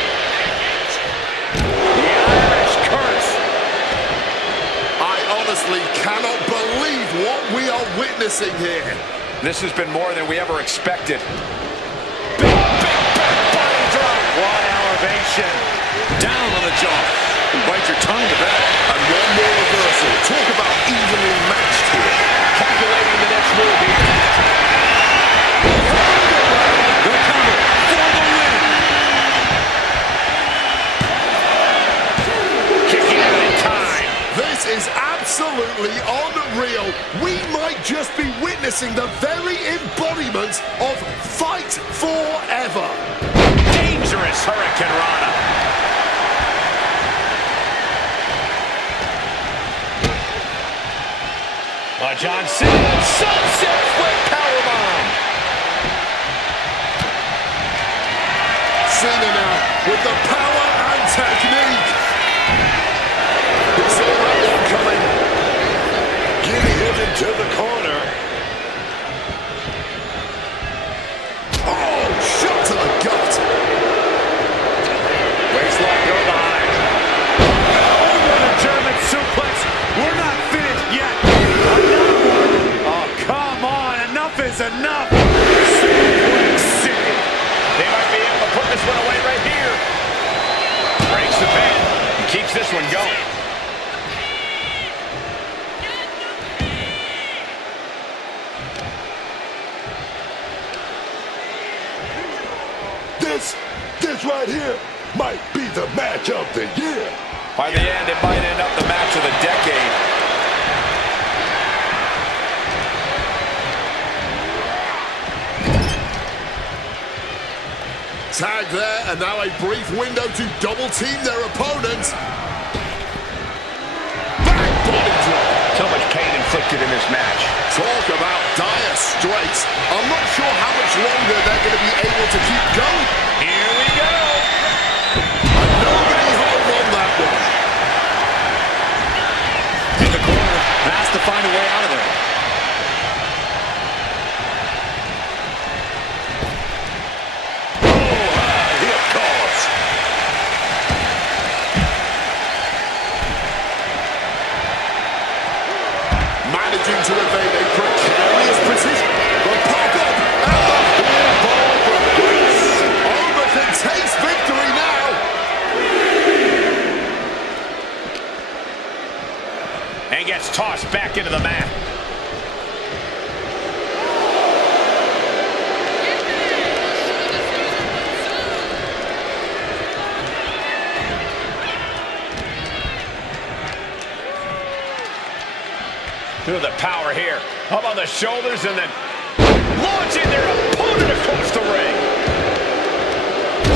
The Irish curse. I honestly cannot believe what we are witnessing here. This has been more than we ever expected. Big back body drop. One elevation. Down on the jaw. Bite your tongue to that. And one more reversal. Talk about evenly matched here. Calculating the next move here. The cover for the win. Kicking out in time. This is absolutely unreal. We might just be witnessing the very embodiment of Fight Forever. Dangerous Hurricane Rana. John Cena, sunset with powerbomb. Cena now with the power and technique. He saw that one coming. Getting him into the corner. Oh, shot to the gut. Waistlock go behind. Oh, what a German suplex. We're not finished yet. Oh, come on. Enough is enough. Suplex City. They might be able to put this one away right here. Breaks the pin. He keeps this one going. This right here might be the match of the year. By the end, it might end up the match of the decade. Tag there, and now a brief window to double team their opponent. Back body drop. So much pain inflicted in this match. Talk about dire straits. I'm not sure how much longer they're going to be able to keep going. Here we go. And nobody home on that one. In the corner. Has to find a way out of there. Here comes. Managing to evade a precarious position. The pop-up and the full ball release. Overton takes victory now. And gets tossed back into the mat. Look at the power here. Up on the shoulders and then launching their opponent across the ring.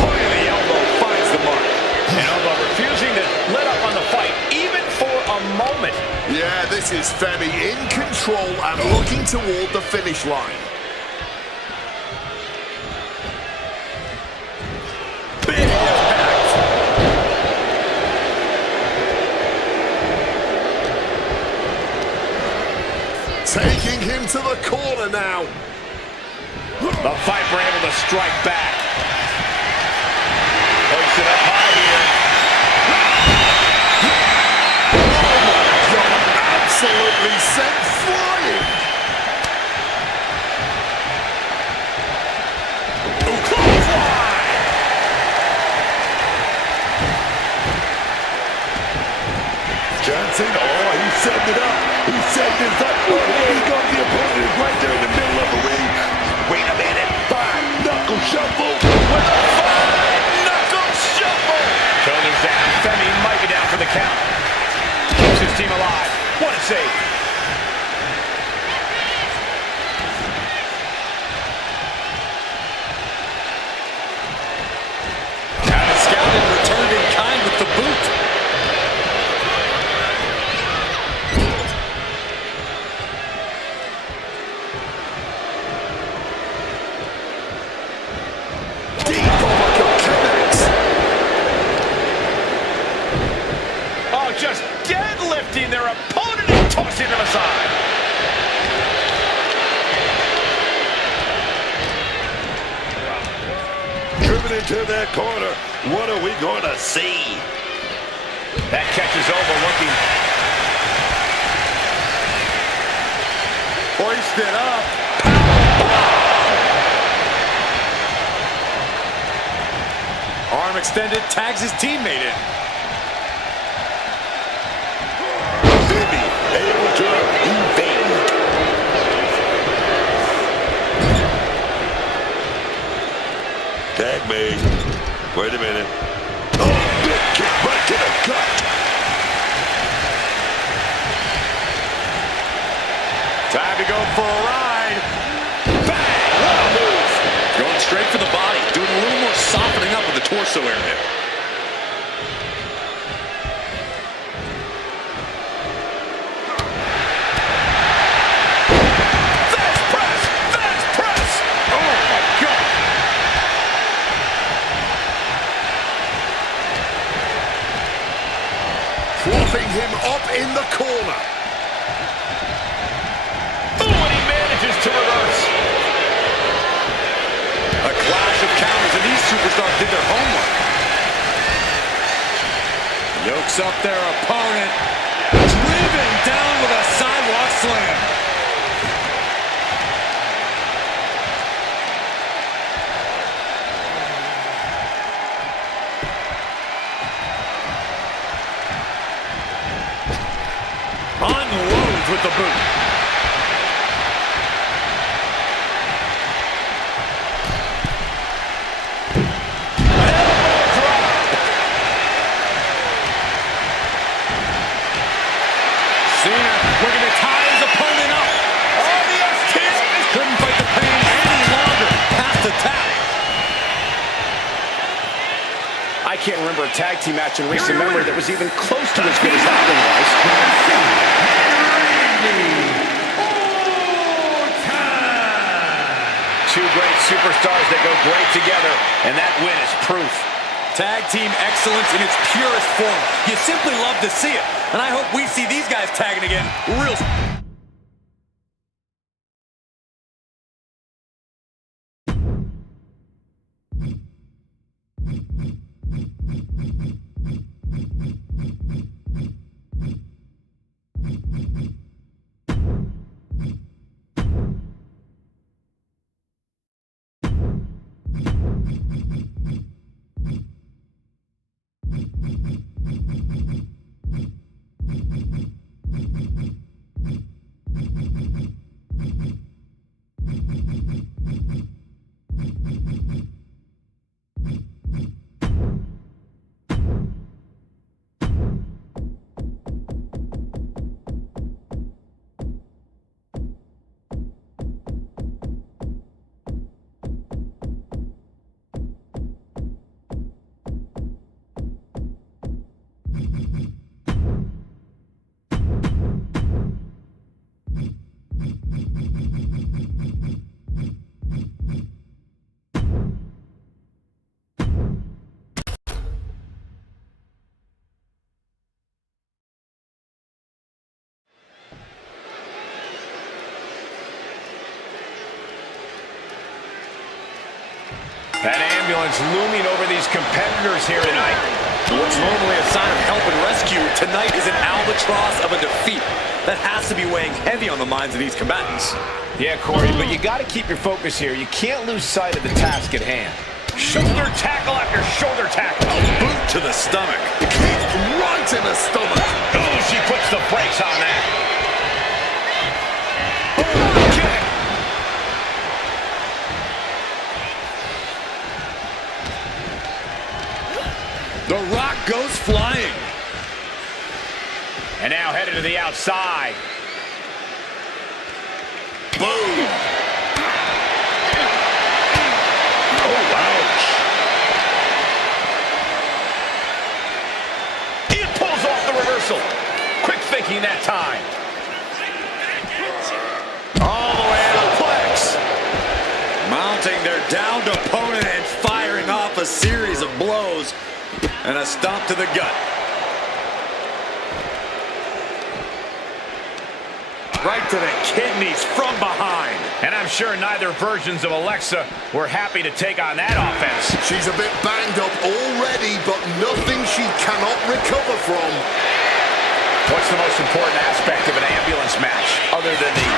Point of the elbow finds the mark. And Elbow refusing to let up on the fight, even for a moment. Yeah, this is Femi in control and looking toward the finish line. Big impact. Taking him to the corner now. The Viper able to strike back. Hoists it up high here. Absolutely sent flying. Johnson, oh, he set it up. He set this up. Oh, he got the opponent right there in the middle of the ring. Wait knuckle shuffle. With a fine knuckle shuffle. Shoulders down. Femi might be down for the count. Keeps his team alive. What a save. Scouted returned in kind with the boot. Deep overkill connects. Oh, just deadlifting their opponent and tossing them aside. Driven into that corner. What are we going to see? That catch is over, looking. Hoisted up. Arm extended, tags his teammate in. Femi able to evade. Tag me. Wait a minute. Oh, big kick right to the gut. Time to go for a ride. Bang! What a move. Going straight for the body. Doing a little more softening up of the torso area. That's press! That's press! Oh, my God. Propping him up in the corner. Ooh, and he manages to reverse. A clash of counters, and these superstars did their homework. Yokes up their opponent. Driven down with a sidewalk slam. Unloads with the boot. Cena looking to tie his opponent up. Oh, the STS! Couldn't fight the pain any longer. Past the tap. I can't remember a tag team match in recent memory that was even close to as good as that one was. Two great superstars that go great together, and that win is proof. Tag team excellence in its purest form. You simply love to see it. And I hope we see these guys tagging again real soon. That ambulance looming over these competitors here tonight. What's normally a sign of help and rescue, tonight is an albatross of a defeat. That has to be weighing heavy on the minds of these combatants. Yeah, Corey, but you got to keep your focus here. You can't lose sight of the task at hand. Shoulder tackle after shoulder tackle. A boot to the stomach. Kick right in the stomach. Oh, she puts the brakes on that. The Rock goes flying. And now headed to the outside. Boom. Oh, ouch. It pulls off the reversal. Quick thinking that time. All the way to the plex. Mounting their downed opponent and firing off a series of blows. And a stomp to the gut. Right to the kidneys from behind. And I'm sure neither versions of Alexa were happy to take on that offense. She's a bit banged up already, but nothing she cannot recover from. What's the most important aspect of an ambulance match, other than the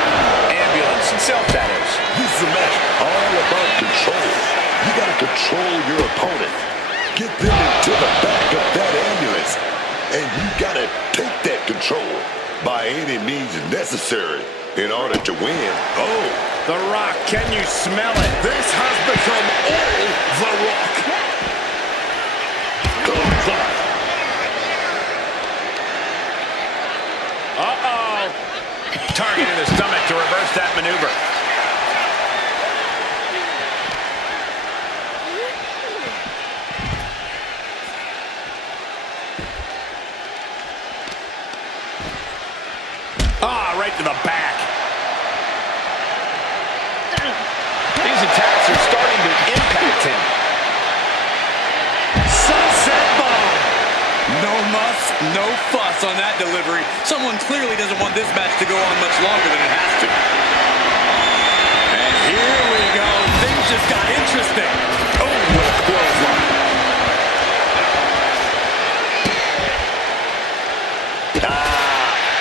ambulance itself, that is? This is a match all about control. You got to control your opponent. Get them into the back of that ambulance. And you got to take that control by any means necessary in order to win. Oh, The Rock, can you smell it? This has become all The Rock. thumbs up. Uh-oh. Target in the stomach to reverse that maneuver. Right to the back. These attacks are starting to impact him. Sunset bomb. No muss, no fuss on that delivery. Someone clearly doesn't want this match to go on much longer than it has to. And here we go. Things just got interesting. Oh, what a clothesline.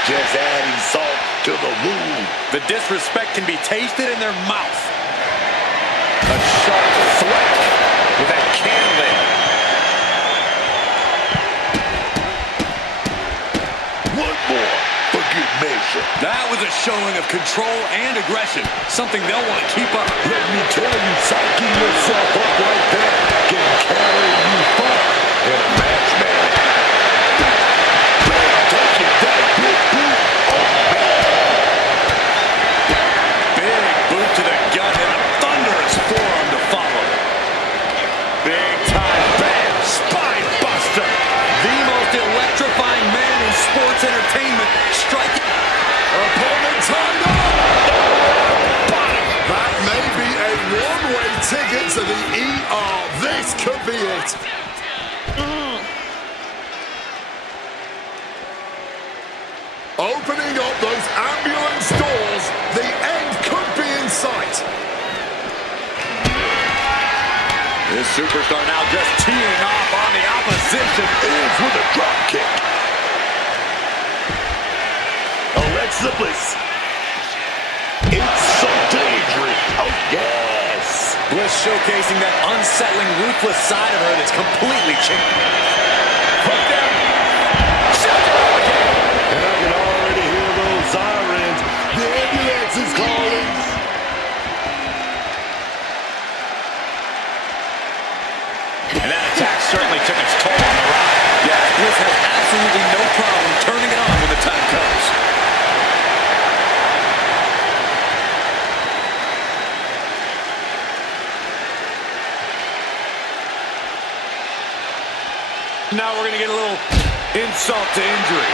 Just adding salt to the wound. The disrespect can be tasted in their mouth. A sharp thwack with that can lid. One more for good measure. That was a showing of control and aggression, something they'll want to keep up. Let me tell you, psyching yourself up like that can carry you far in a match, man. Take it that big boot. Oh, man. Big boot to the gut and a thunderous forearm to follow. Big time bam. Spine buster. The most electrifying man in sports entertainment, striking. Opponent tied up. That may be a one-way ticket to the ER. This could be it. Opening up those ambulance doors, the end could be in sight. This superstar now just teeing off on the opposition. Ends with a drop kick. Alexa Bliss. Insult to injury. Oh, yes. Bliss showcasing that unsettling, ruthless side of her that's completely changed. Put them. Shut them again. And I can already hear those sirens. The ambulance is calling. And that attack certainly took its toll on the Rock. Yeah, Bliss has absolutely no problem turning it on when the time comes. Now we're going to get a little insult to injury.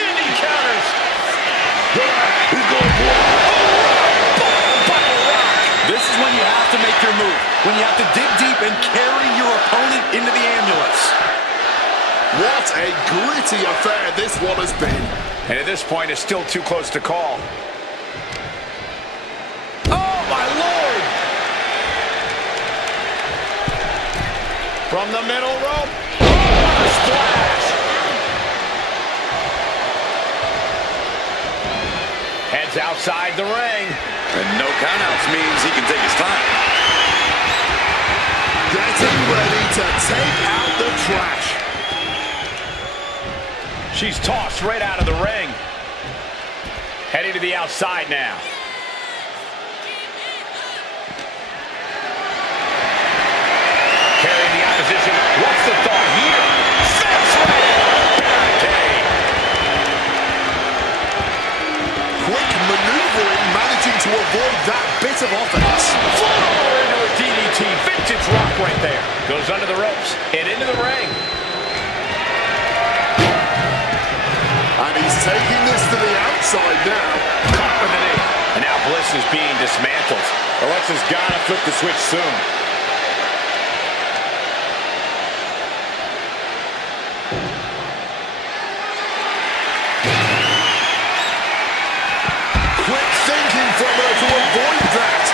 Indy counters. He's going for it. This is when you have to make your move. When you have to dig deep and carry your opponent into the ambulance. What a gritty affair this one has been. And at this point, it's still too close to call. Oh, my Lord! From the middle rope. Oh, what a splash! Heads outside the ring. And no countouts means he can take his time. Getting ready to take out the trash. She's tossed right out of the ring. Heading to the outside now. of offense. Floor into a DDT. Vintage rock right there. Goes under the ropes and into the ring. And he's taking this to the outside now. Caught with the knee. And now Bliss is being dismantled. Alexa's got to flip the switch soon. Quick thinking from her to avoid that.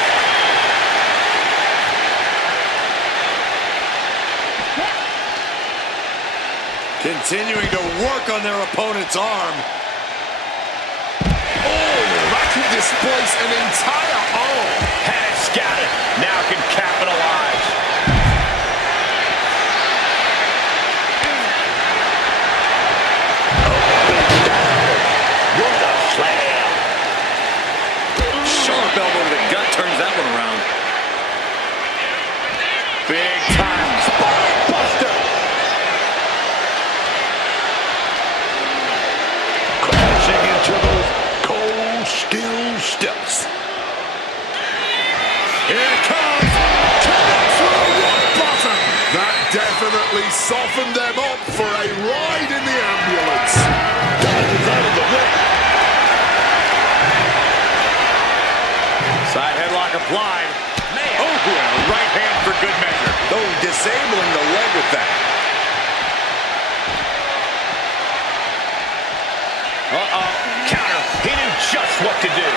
Continuing to work on their opponent's arm. Oh, that can displace an entire arm. Had it scouted. Now can capitalize. What a slam. Sharp elbow to the gut turns that one around. Big time spine buster. Crashing into those cold steel steps. Here it comes. Connects with a rock bottom. That definitely softened them up for a ride in the ambulance. Dodges out of the way. Side headlock applied. Oh, and a right hand for good measure. Though disabling the leg with that. Uh-oh. Counter. He knew just what to do.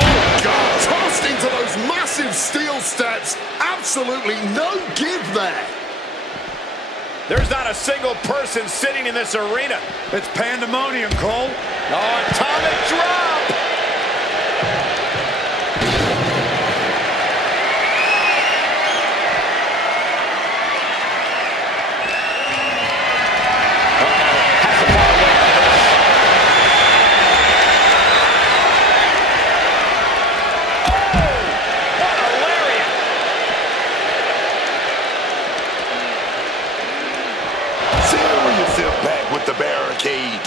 Oh, God. Tossed into those massive steel steps. Absolutely no give there. There's not a single person sitting in this arena. It's pandemonium, Cole. Oh, atomic drop. Settle yourself back with the barricade.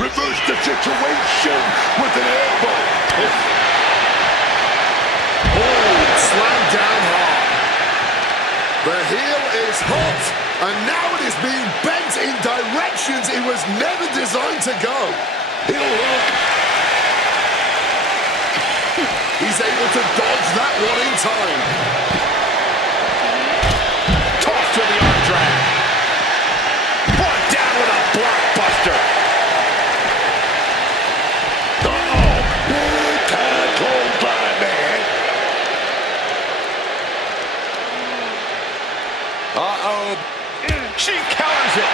Reverse the situation with an elbow. Oh, slammed down hard. The heel is hot, and now it is being bent in directions it was never designed to go. He'll hook. He's able to dodge that one in time. Toss to the arm drag. Brought down with a blockbuster. Uh-oh. Big time clothesline, man. Uh-oh. She counters it.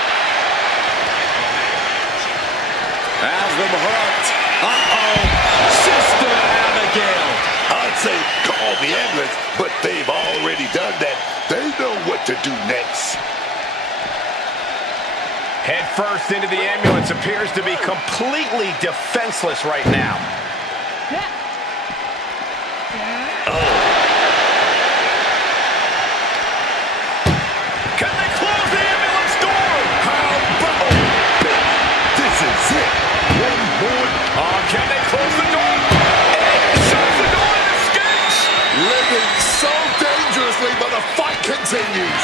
Has them hooked. Uh-oh. Sister Abigail. I'd say call the ambulance, but they've already done that. They know what to do next. Head first into the ambulance, appears to be completely defenseless right now. Can they close the ambulance door? How about This is it. One more. Oh, can they close the door? And shuts the door and escapes. living so dangerously, but the fight continues.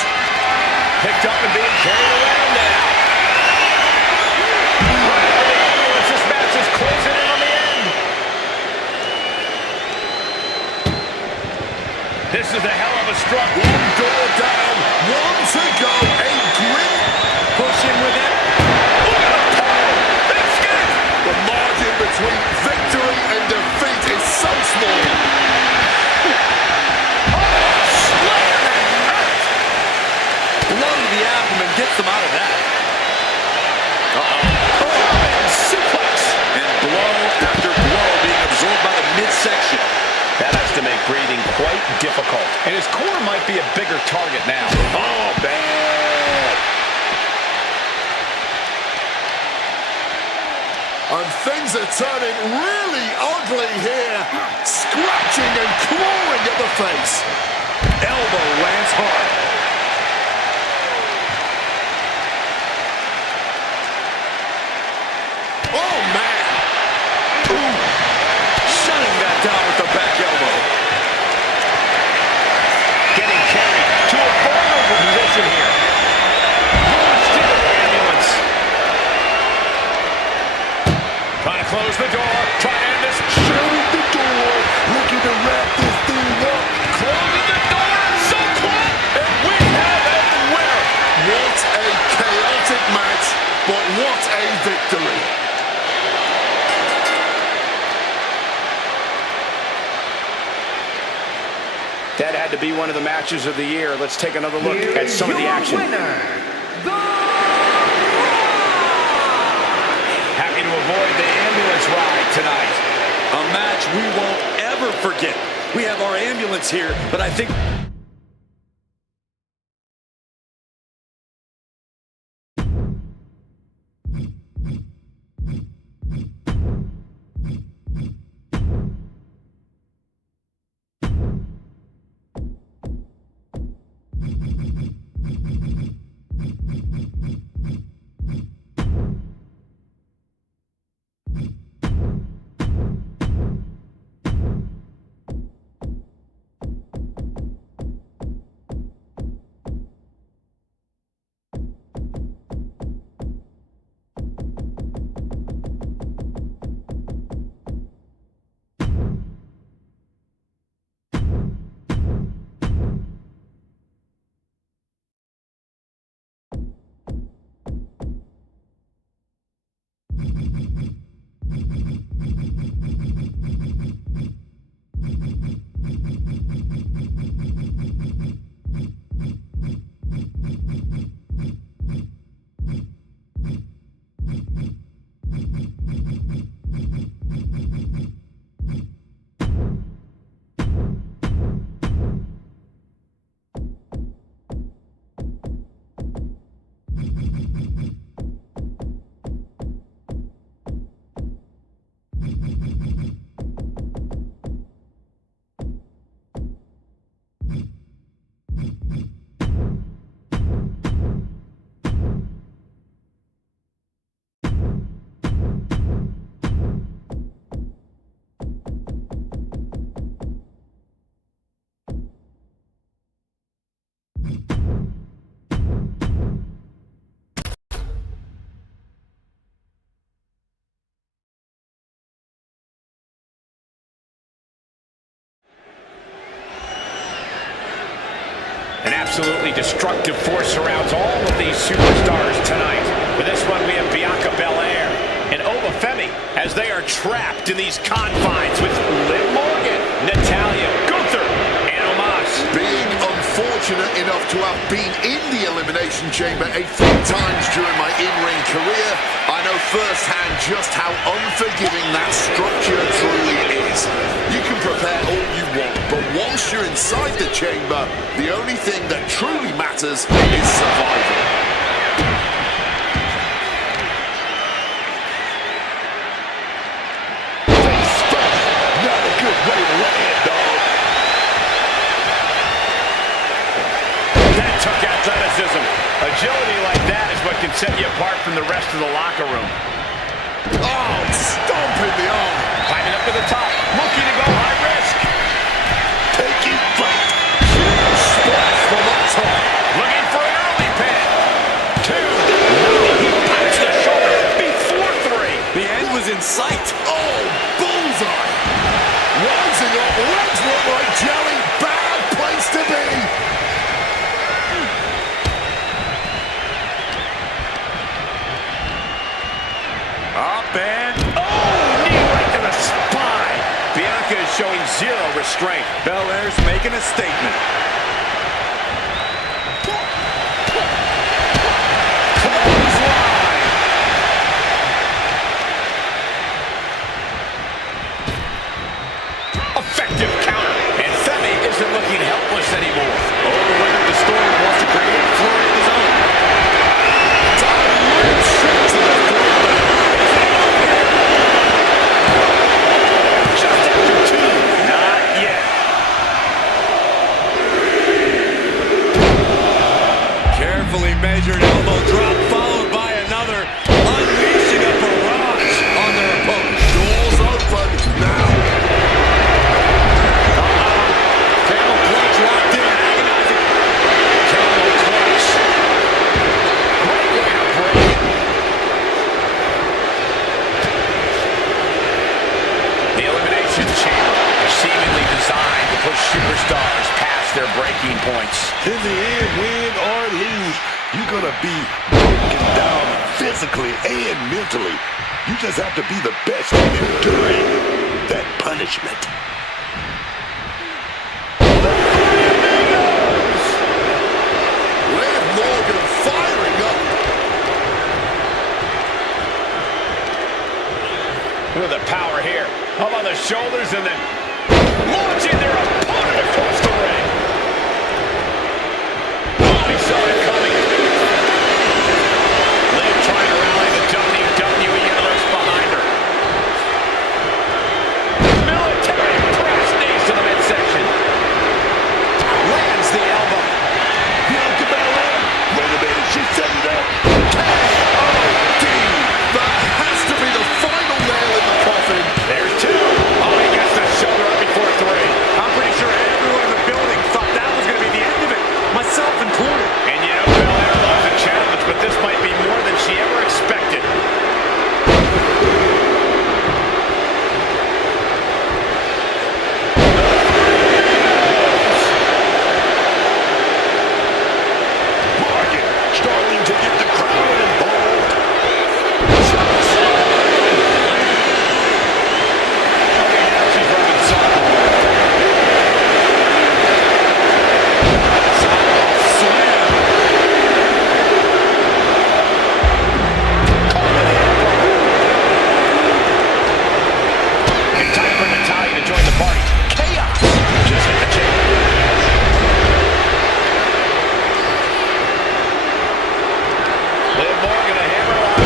Picked up and being carried around now. Right into the ambulance. This match is closing in on the end. This is a hell of a struggle. One door down, one to go. A grim Pushing with it. Look at the power. Escape. The margin between victory and defeat is so small. Blow to the abdomen gets them out of that. Suplex. And blow after blow being absorbed by the midsection. That has to make breathing quite difficult. And his core might be a bigger target now. Oh, man. And things are turning really ugly here. Scratching and clawing at the face. Elbow lands hard. a chaotic match, but what a victory. That had to be one of the matches of the year. Let's take another look at some of the action. Happy to avoid the ambulance ride tonight. A match we won't ever forget. We have our ambulance here, but I think... An absolutely destructive force surrounds all of these superstars tonight. For this one, we have Bianca Belair and Ova Femi as they are trapped in these confines with Liv Morgan, Natalya, Gunther, and Omos. Being unfortunate enough to have been in the Elimination Chamber a few times during my in-ring career, I know firsthand just how unforgiving that structure truly is. You can prepare all you want, but once you're inside the chamber, the only thing that truly matters is survival. Not a good way to land, dog. That took athleticism. Agility like that is what can set you apart from the rest of the locker room. Oh, stomping the arm. Climbing up to the top, looking to go high risk. Taking flight. Splash from up top. Looking for an early pin. 2. He punches the shoulder before 3. The end was in sight. Oh, bullseye. Rising up, legs look like jelly. Bad place to be. Up and... Oh, knee right to the spine. Bianca is showing zero restraint. Belair's making a statement. Clothesline. Effective counter. And Femi isn't looking helpless anymore. Overwhelmed, the Storm wants to create a flurry of his own. Just after 2. Not yet. Carefully measured elbow drop followed by another, unleashing a barrage on their opponent. Doors open now. Camel clutch locked in, agonizing. Camel clutch. Great way to break it. The Elimination Chamber, seemingly designed to push superstars past their breaking points. In the end, win or lose, you gonna be broken down physically and mentally. You just have to be the best at enduring that punishment. Liv Morgan firing up. Look at the power here. Up on the shoulders and then launching their opponent across the ring. Oh, he saw it coming. Liv trying to rally the WWE Universe behind her. Military press knees to the midsection. Lands the elbow. Bianca Belair, wait a minute, she set it up. KOD. That has to be the final nail in the coffin. There's two. Oh, he gets the shoulder up before three. I'm pretty sure everyone in the building thought that was going to be the end of it, myself included. And you know, Belair loves a challenge, but this might be more than she ever expected. Morgan starting to get the crowd involved. Okay, now she's running soft. And time for Natalya to join the party. Chaos just hit the chamber. Liv Morgan, a hammerlock.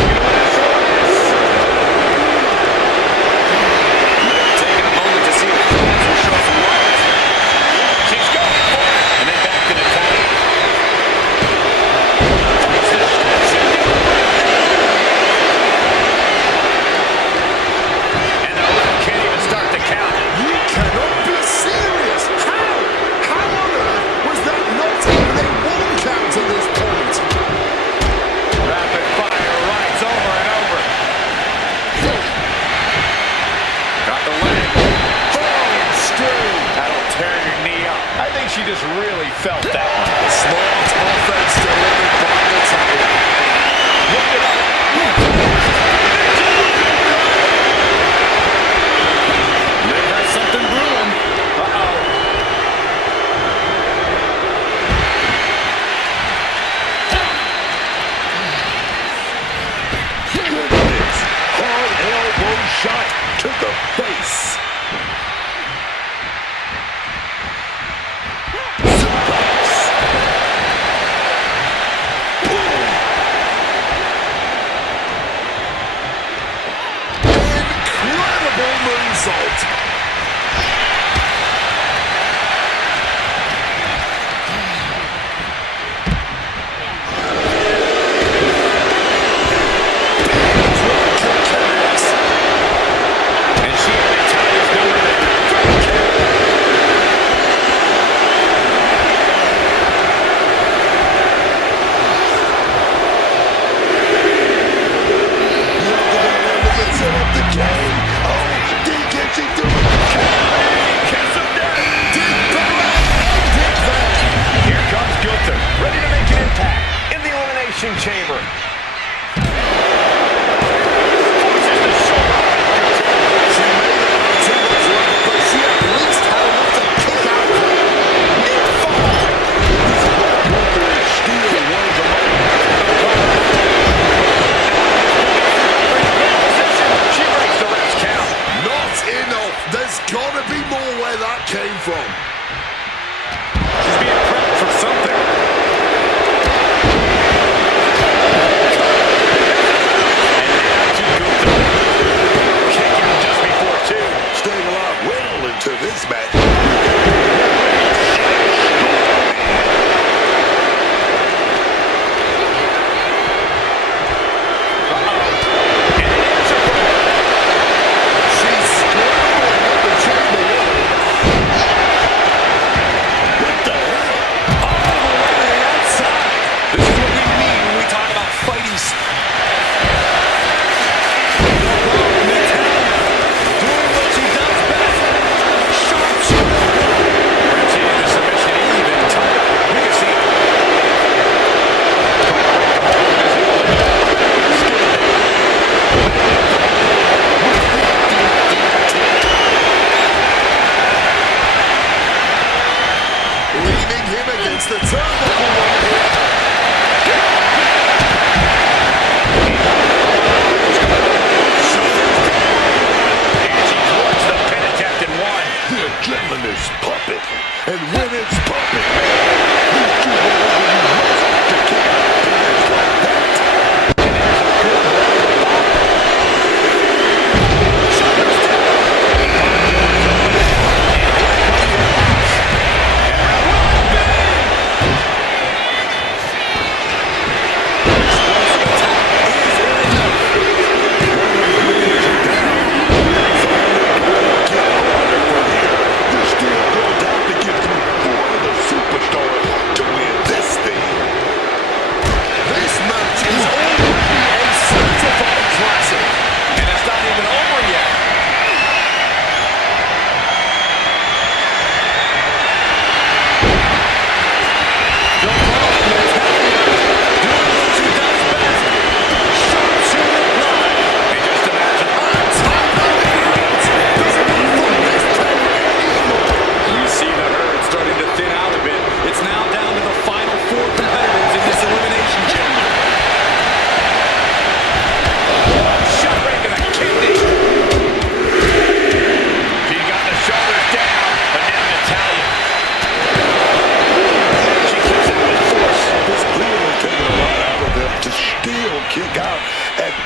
Taking a moment to see the crowds will show some love. She's going for it. And then back to Natalya. Fights the and the ref can't even start the count. You cannot be serious. How? How on earth was that not even a one count at this point? Rapid fire rights over and over. Got the leg. Boom! Screw. That'll tear your knee up. I think she just really felt that one. Smart offense delivered by Natalya. Look it up. Liv has something brewing. Uh-oh. Goodness, hard elbow shot to the face. Suplex. Boom. Incredible moonsault. And she had Natalya's number there. Set up the game. Oh, can she do it? Kiss of death. Did Belair end it there? Here comes Gunther, ready to make an impact in the Elimination Chamber. Forces the shoulder up at Gunther. She may not have too much left, but she at least had enough to kick out for. It followed. Gunther is still one of the most. She breaks the ref's count. Not enough. There's got to be more where that came from. She's being prepped for something.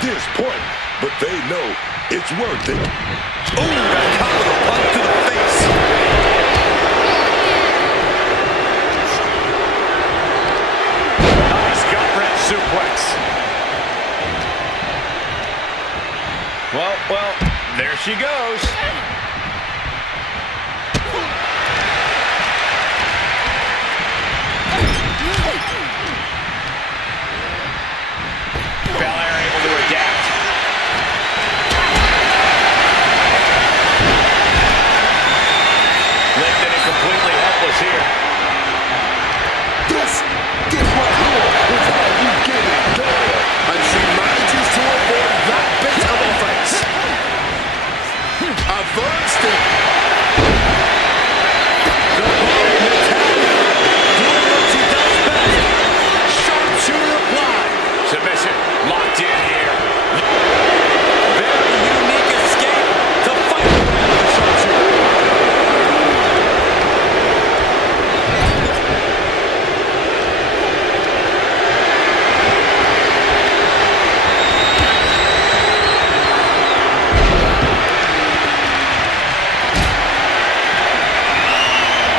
this point, but they know it's worth it. Ooh, that comes with a punch to the face. Nice gut-wrench suplex. Well, there she goes. Belair able to adapt. Lifted and completely helpless here. This right here is how you get it done. And she manages to avoid that bit of offense. Averts it. Doing what she does best. Sharpshooter applied. Submission locked in here. Very unique escape to fight around the sharpshooter.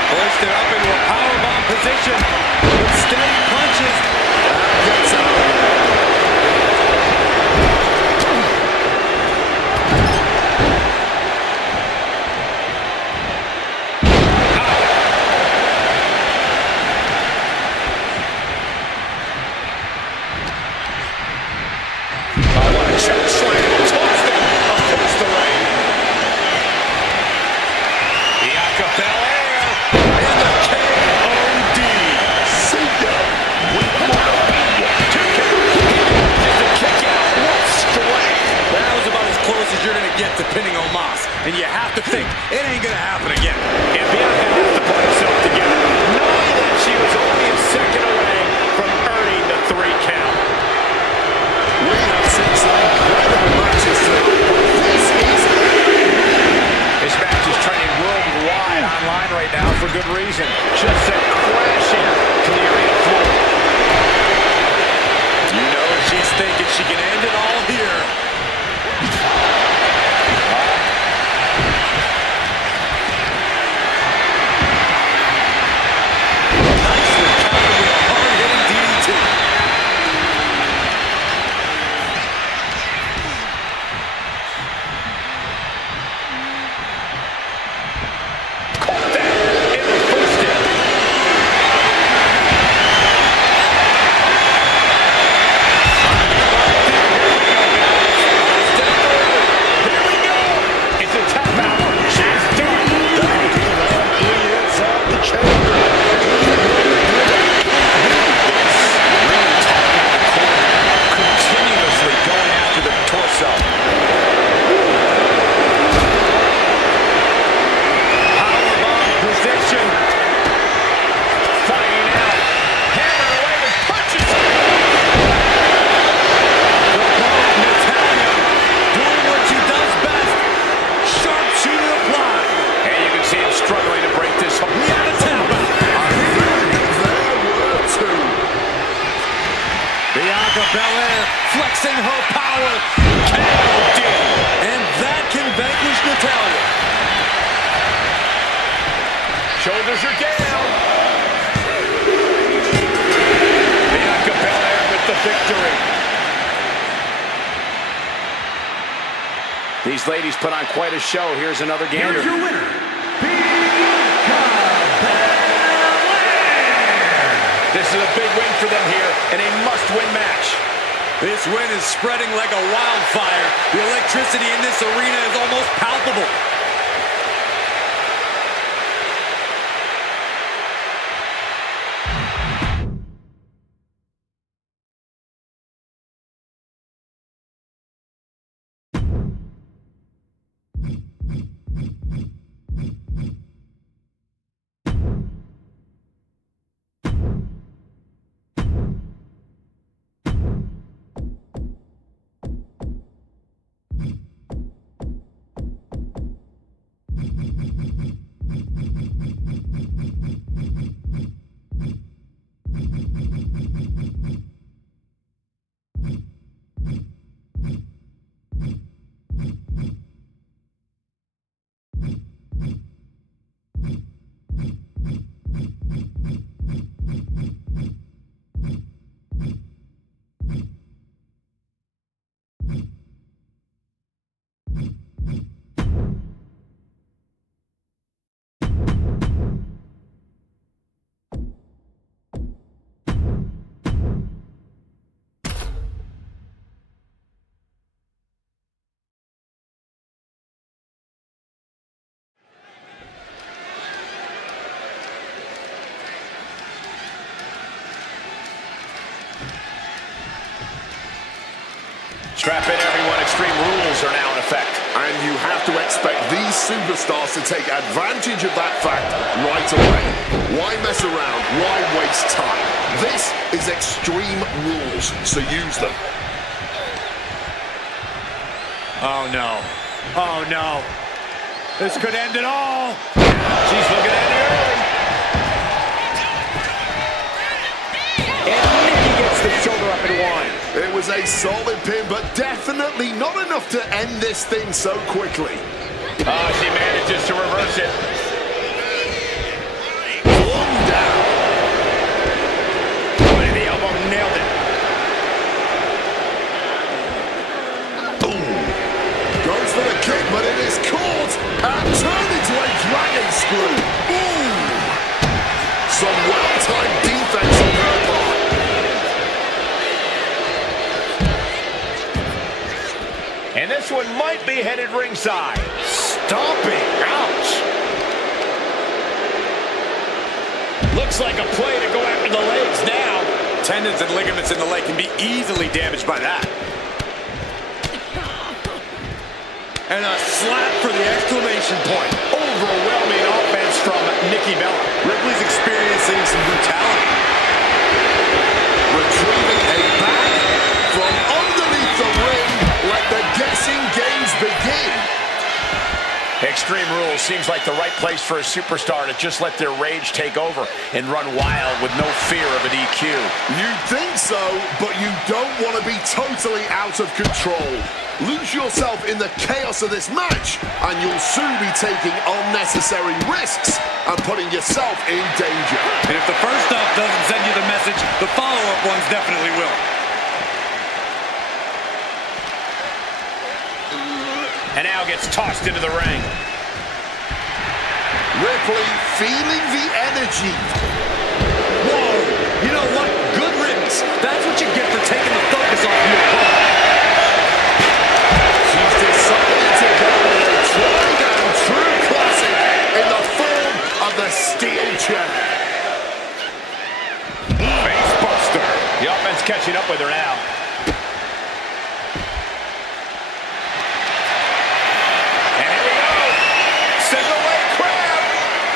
Hoisted up into a powerbomb position with steady punches. Gets out. Choke slam. Tossed it across the ring. Bianca Belair in the KOD. See ya. We wanna be one. Just a kick out. What strength. That was about as close as you're going to get to pinning Omos. And you have to think, it ain't going to happen again. And Bianca has to put herself together, knowing that she was only a second away from earning the 3 count. We have seen some incredible matches tonight, but this is This match is trending worldwide online right now for good reason. Just sent crashing to the arena floor. You know she's thinking she can end it all here. Nicely countered with a hard-hitting DDT. Caught that and reversed it. Here we go. It's a tap out. She's done. Inside the chamber. Continuously going after the torso. Powerbomb position. Fighting out. Hammered away with punches. Natalya doing what she does best. Sharpshooter applied. And you can see him struggling to break this hold. We have a tap out. there were two. Bianca Belair flexing her power. KOD. And that can vanquish Natalya. Shoulders are down. Bianca Belair with the victory. These ladies put on quite a show. Here's another gander. Here's your winner, Bianca Belair. This is a big win for them here and a must-win match. This win is spreading like a wildfire. The electricity in this arena is almost palpable. Strap in, everyone. Extreme Rules are now in effect. And you have to expect these superstars to take advantage of that fact right away. Why mess around? Why waste time? This is Extreme Rules, so use them. Oh, no. Oh, no. This could end it all. She's looking at it early. And Nikki gets the shoulder up and one. It was a solid pin, but definitely not enough to end this thing so quickly. Oh, she manages to reverse it. One down. Right, the elbow nailed it. Boom. Goes for the kick, but it is caught and turned into a dragon screw. Ooh. Some well-timed defense on her part. And this one might be headed ringside. Stomping. Ouch. Looks like a play to go after the legs now. Tendons and ligaments in the leg can be easily damaged by that. And a slap for the exclamation point. Overwhelming offense from Nikki Bella. Ripley's experiencing some brutality. Retrieving a back from underneath the ring. Let the guessing games begin. Extreme Rules seems like the right place for a superstar to just let their rage take over and run wild with no fear of a DQ. You think so, but you don't want to be totally out of control. Lose yourself in the chaos of this match, and you'll soon be taking unnecessary risks and putting yourself in danger. And if the first stuff doesn't send you the message, the follow-up ones definitely will. And now gets tossed into the ring. Ripley feeling the energy. Whoa! You know what? Good riddance. That's what you get for taking the focus off your opponent. She's decided to go with a tried and true classic in the form of the steel chair. Face buster. The offense catching up with her now. And here we go. Single leg crab.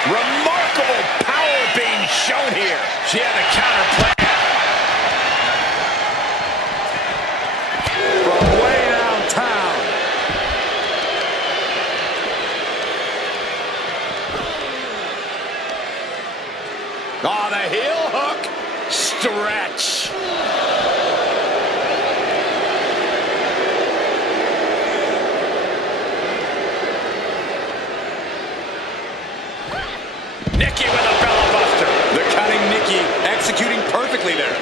Remarkable power being shown here. She had the counter plan. From way downtown. Oh, the heel hook. Stretch. Nikki with a belly buster. The cunning Nikki executing perfectly there.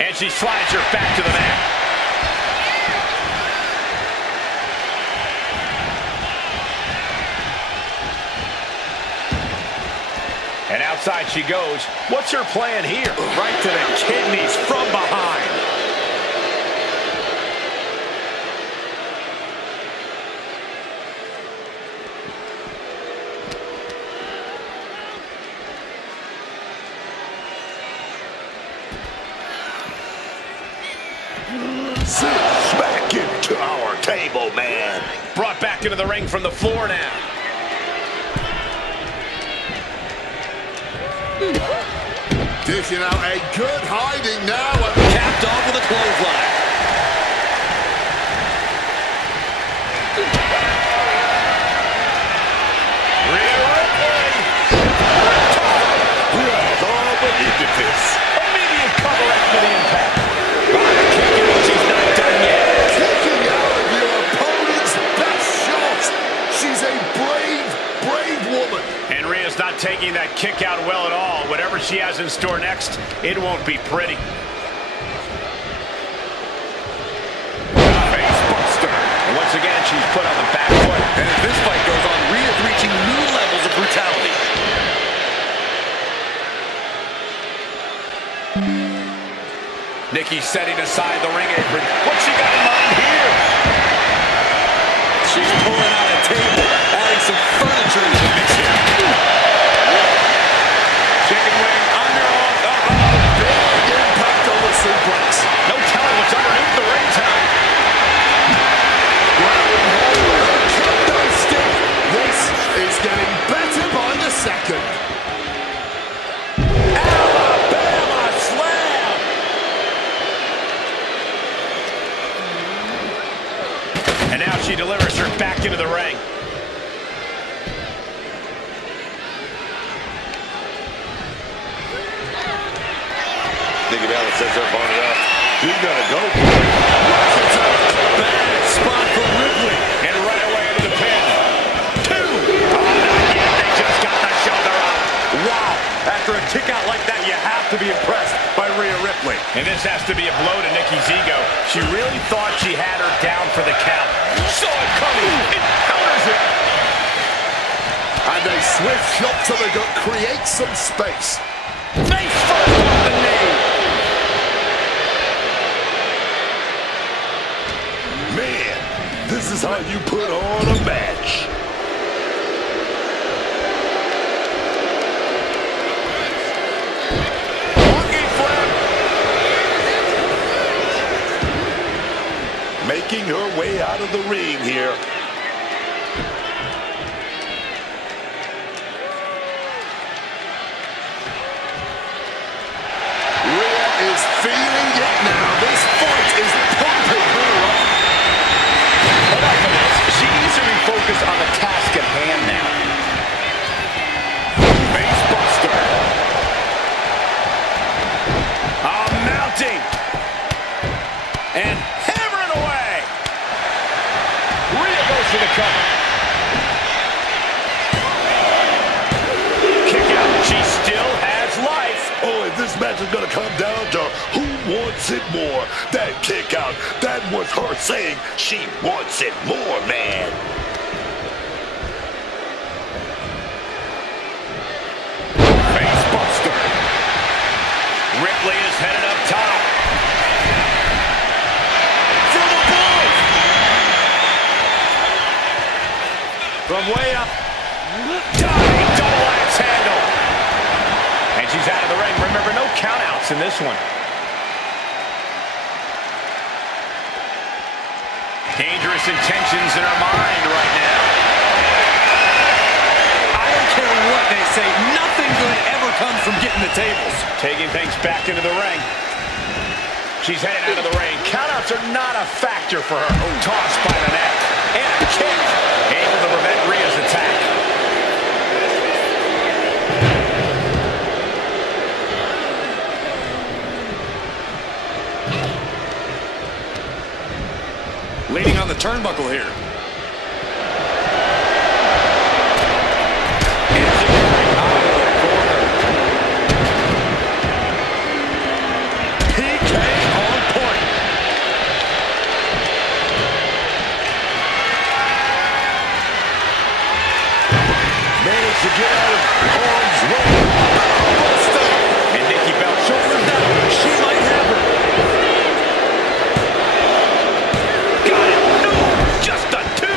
And she slides her back to the mat. And outside she goes. What's her plan here? Right to the kidneys from behind. Sit back into our table, man. Brought back into the ring from the floor now. Dishing out a good hiding now. Capped off with a clothesline. Rhea Ripley. We're all believed in this. Immediate cover after the impact. Kicking, but she's not done yet. Kicking out of your opponent's best shot. She's a brave, brave woman. And Rhea's not taking that kick out well at all. Whatever she has in store next, it won't be pretty. Face buster. And once again, she's put on the back foot. And as this fight goes on, Rhea's reaching new levels of brutality. Nikki setting aside the ring apron. What's she got in mind here? She's pulling out a table, adding some furniture into the mix here. Chicken wing underhook. Big Nikki Bella sets her opponent up. She's gonna go for it. Bad spot for Ripley. And right away into the pin. 2. Oh, not yet. They just got the shoulder up. Wow. After a kick out like that, you have to be impressed by Rhea Ripley. And this has to be a blow to Nikki's ego. She really thought she had her down for the count. Saw it coming. It counters it. And a swift shot to the gut creates some space. Face first off the knee. Man, this is how you put on a match. Monkey flip. Making her way out of the ring here. Rhea is feeling it now. This fight is pumping her up. Enough of this. She needs to refocus on the task at hand now. Face buster. Mounting. And hammering away. Rhea goes for the cover. Kick out. She still has life. Oh, if this match is gonna come down to who wants it more, that kick out, that was her saying she wants it more, man. Face buster. Ripley is headed up top. For the ball. From way up. Diving double axe handle. And she's out of the ring. Remember, no countouts in this one. Dangerous intentions in her mind right now. I don't care what they say. Nothing good ever comes from getting the tables. Taking things back into the ring. She's headed out of the ring. Countouts are not a factor for her. Oh, tossed by the neck. And a kick. Able to prevent Rhea's attack. Leaning on the turnbuckle here. PK on point. Managed to get out of harm's way. Buster. And Nikki Bella Shoulders down. She might have her. got it. No, just a 2.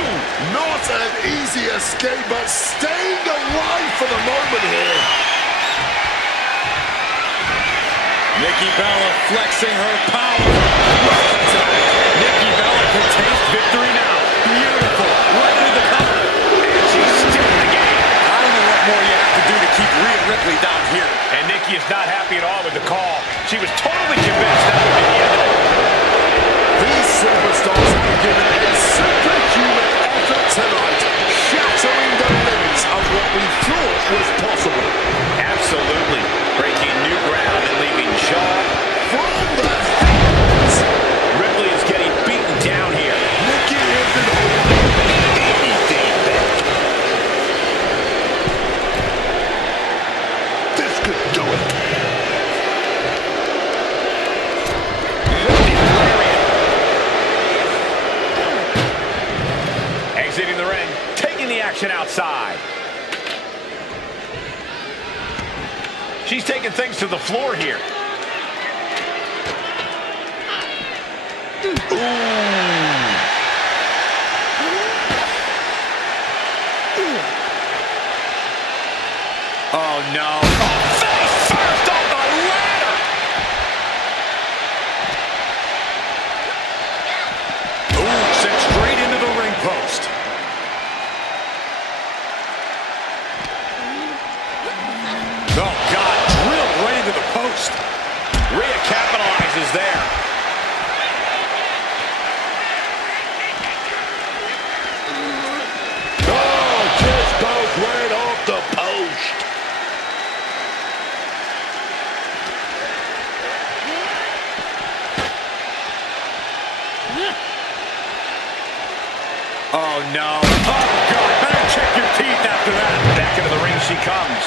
Not an easy escape, but staying alive for the moment here. Nikki Bella flexing her power. Nikki Bella can taste victory now. Beautiful. Right into the cover. And she's still in the game. I don't know what more you have to do to keep Rhea Ripley down here. And Nikki is not happy at all with the call. She was totally convinced that would be the end of it. These superstars have given a superhuman effort tonight, shattering the limits of what we thought was possible. Absolutely. Breaking new ground and leaving Shaw. From the heavens, Ripley is getting beaten down here. Nikki isn't holding anything back. This could do it. Exiting the ring, taking the action outside. She's taking things to the floor here. Oh no. Face first on the ladder. Ooh, sent straight into the ring post. Oh, God, drilled right into the post. Rhea capitalizes there. Oh, just goes right off the post. no. Oh, God, better check your teeth after that. Back into the ring she comes.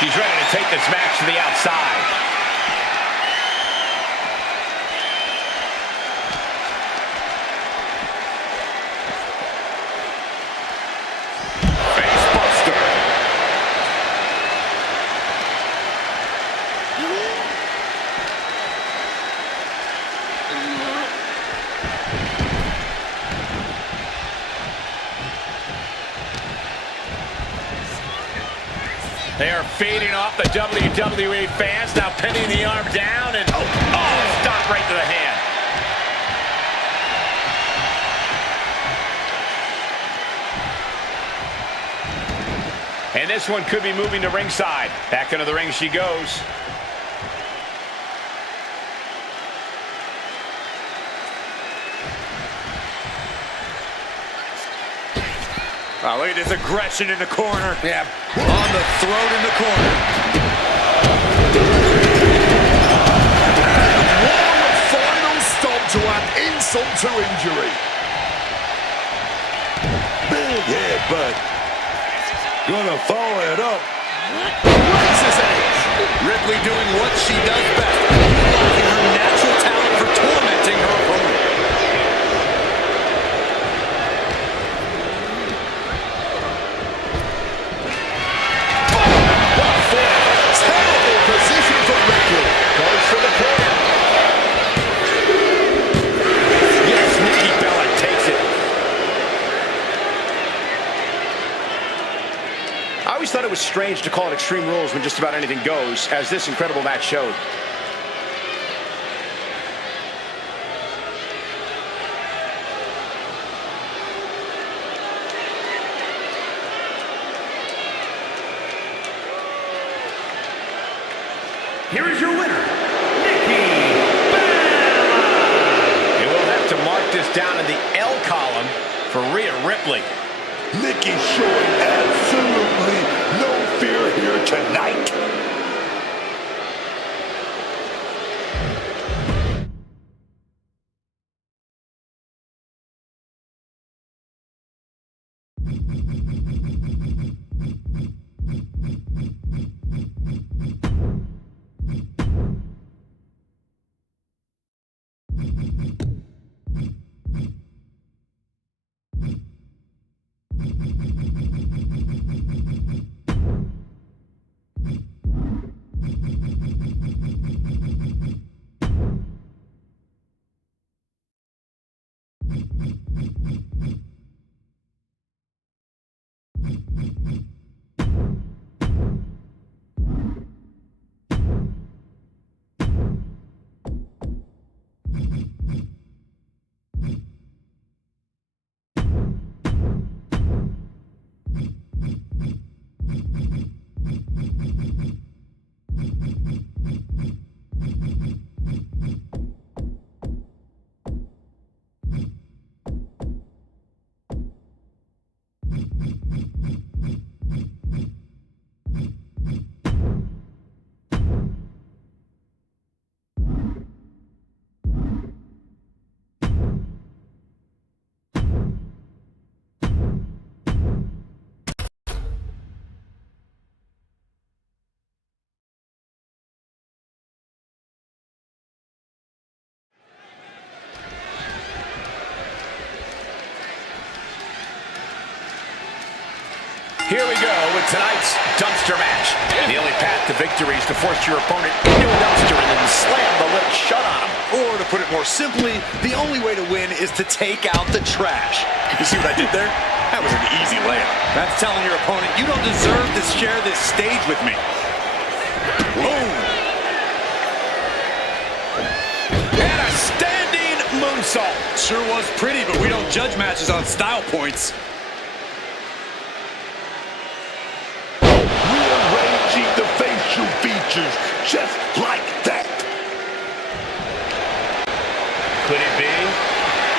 She's ready to take this match to the outside. They are feeding off the WWE fans, now pinning the arm down, and stop right to the hand. And this one could be moving to ringside. Back into the ring she goes. Oh, look at this aggression in the corner. Yeah, on the throat in the corner. One final stop to add insult to injury. Big head, but gonna follow it up. Razor's edge. Ripley doing what she does best, utilizing her natural talent for tormenting her opponent. Terrible position for Ripley. Goes for the pin. Yes, Nikki Bella takes it. I always thought it was strange to call it Extreme Rules when just about anything goes, as this incredible match showed. Here is your winner, Nikki Bella. And we'll have to mark this down in the L column for Rhea Ripley. Nikki showing absolutely no fear here tonight. Here we go with tonight's dumpster match. The only path to victory is to force your opponent into a dumpster and then slam the lid shut on him. Or to put it more simply, the only way to win is to take out the trash. You see what I did there? That was an easy layup. That's telling your opponent you don't deserve to share this stage with me. Boom! And a standing moonsault. Sure was pretty, but we don't judge matches on style points. Rearranging the facial features just like that. Could it be?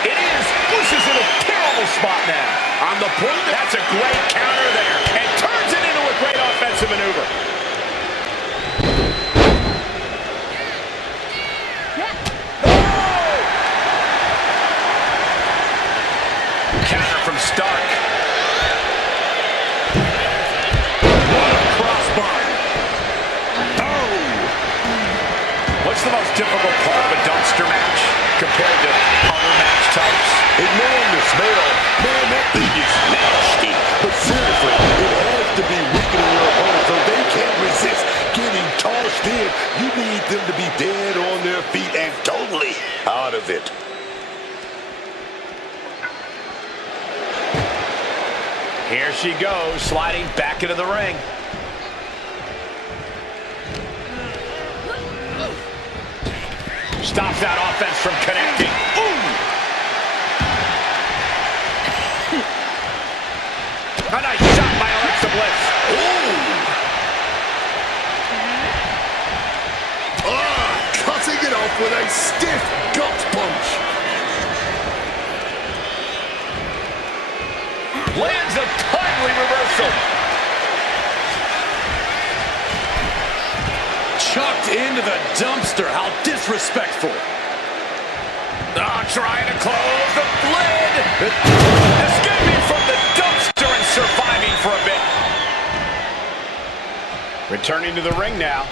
It is. This is in a terrible spot now. On the point. That's a great counter there. And turns it into a great offensive maneuver. them to be dead on their feet and totally out of it. Here she goes, sliding back into the ring. Stops that offense from connecting. Ooh! A nice shot by Alexa Bliss. Cutting it off with a stiff gut punch. Lands a timely reversal. Chucked into the dumpster. How disrespectful. Trying to close the lid. Escaping from the dumpster and surviving for a bit. Returning to the ring now.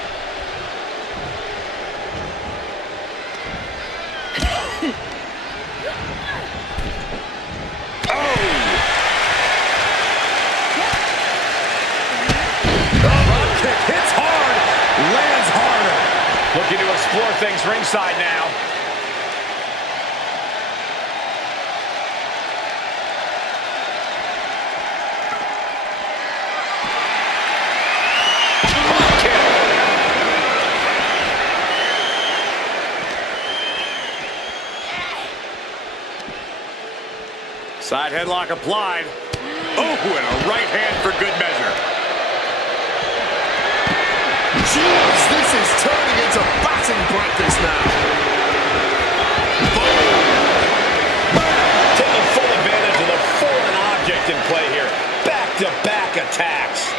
Hits hard, lands harder. Looking to explore things ringside now. Side headlock applied. Oh, and a right hand for good measure. Jeez, this is turning into batting practice now. Taking full advantage of the foreign object in play here. Back-to-back attacks.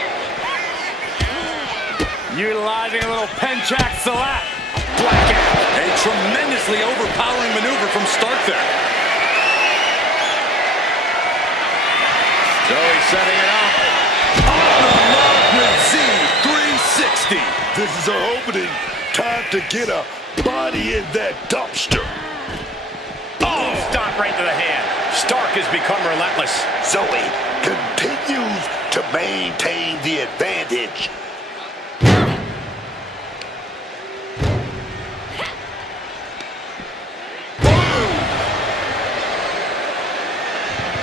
Utilizing a little Penchak Salat. Blackout. A tremendously overpowering maneuver from Stark there. Zoe setting it up. On the mark with Z360. This is our opening. Time to get a body in that dumpster. Oh, stop right to the hand. Stark has become relentless. Zoe continues to maintain the advantage.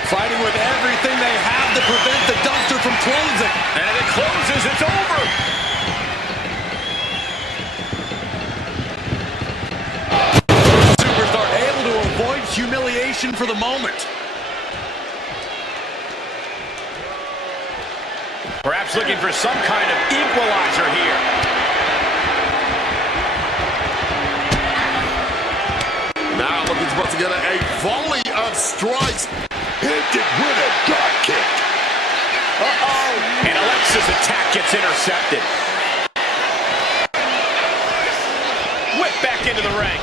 Fighting with everything they have to prevent the dumpster from closing. And it closes. It's over. Superstar able to avoid humiliation for the moment. Perhaps looking for some kind of equalizer here. Now looking to put together a volley of strikes. Hit it with a drop kick. Uh-oh. And Alexa's attack gets intercepted. Whip back into the ring.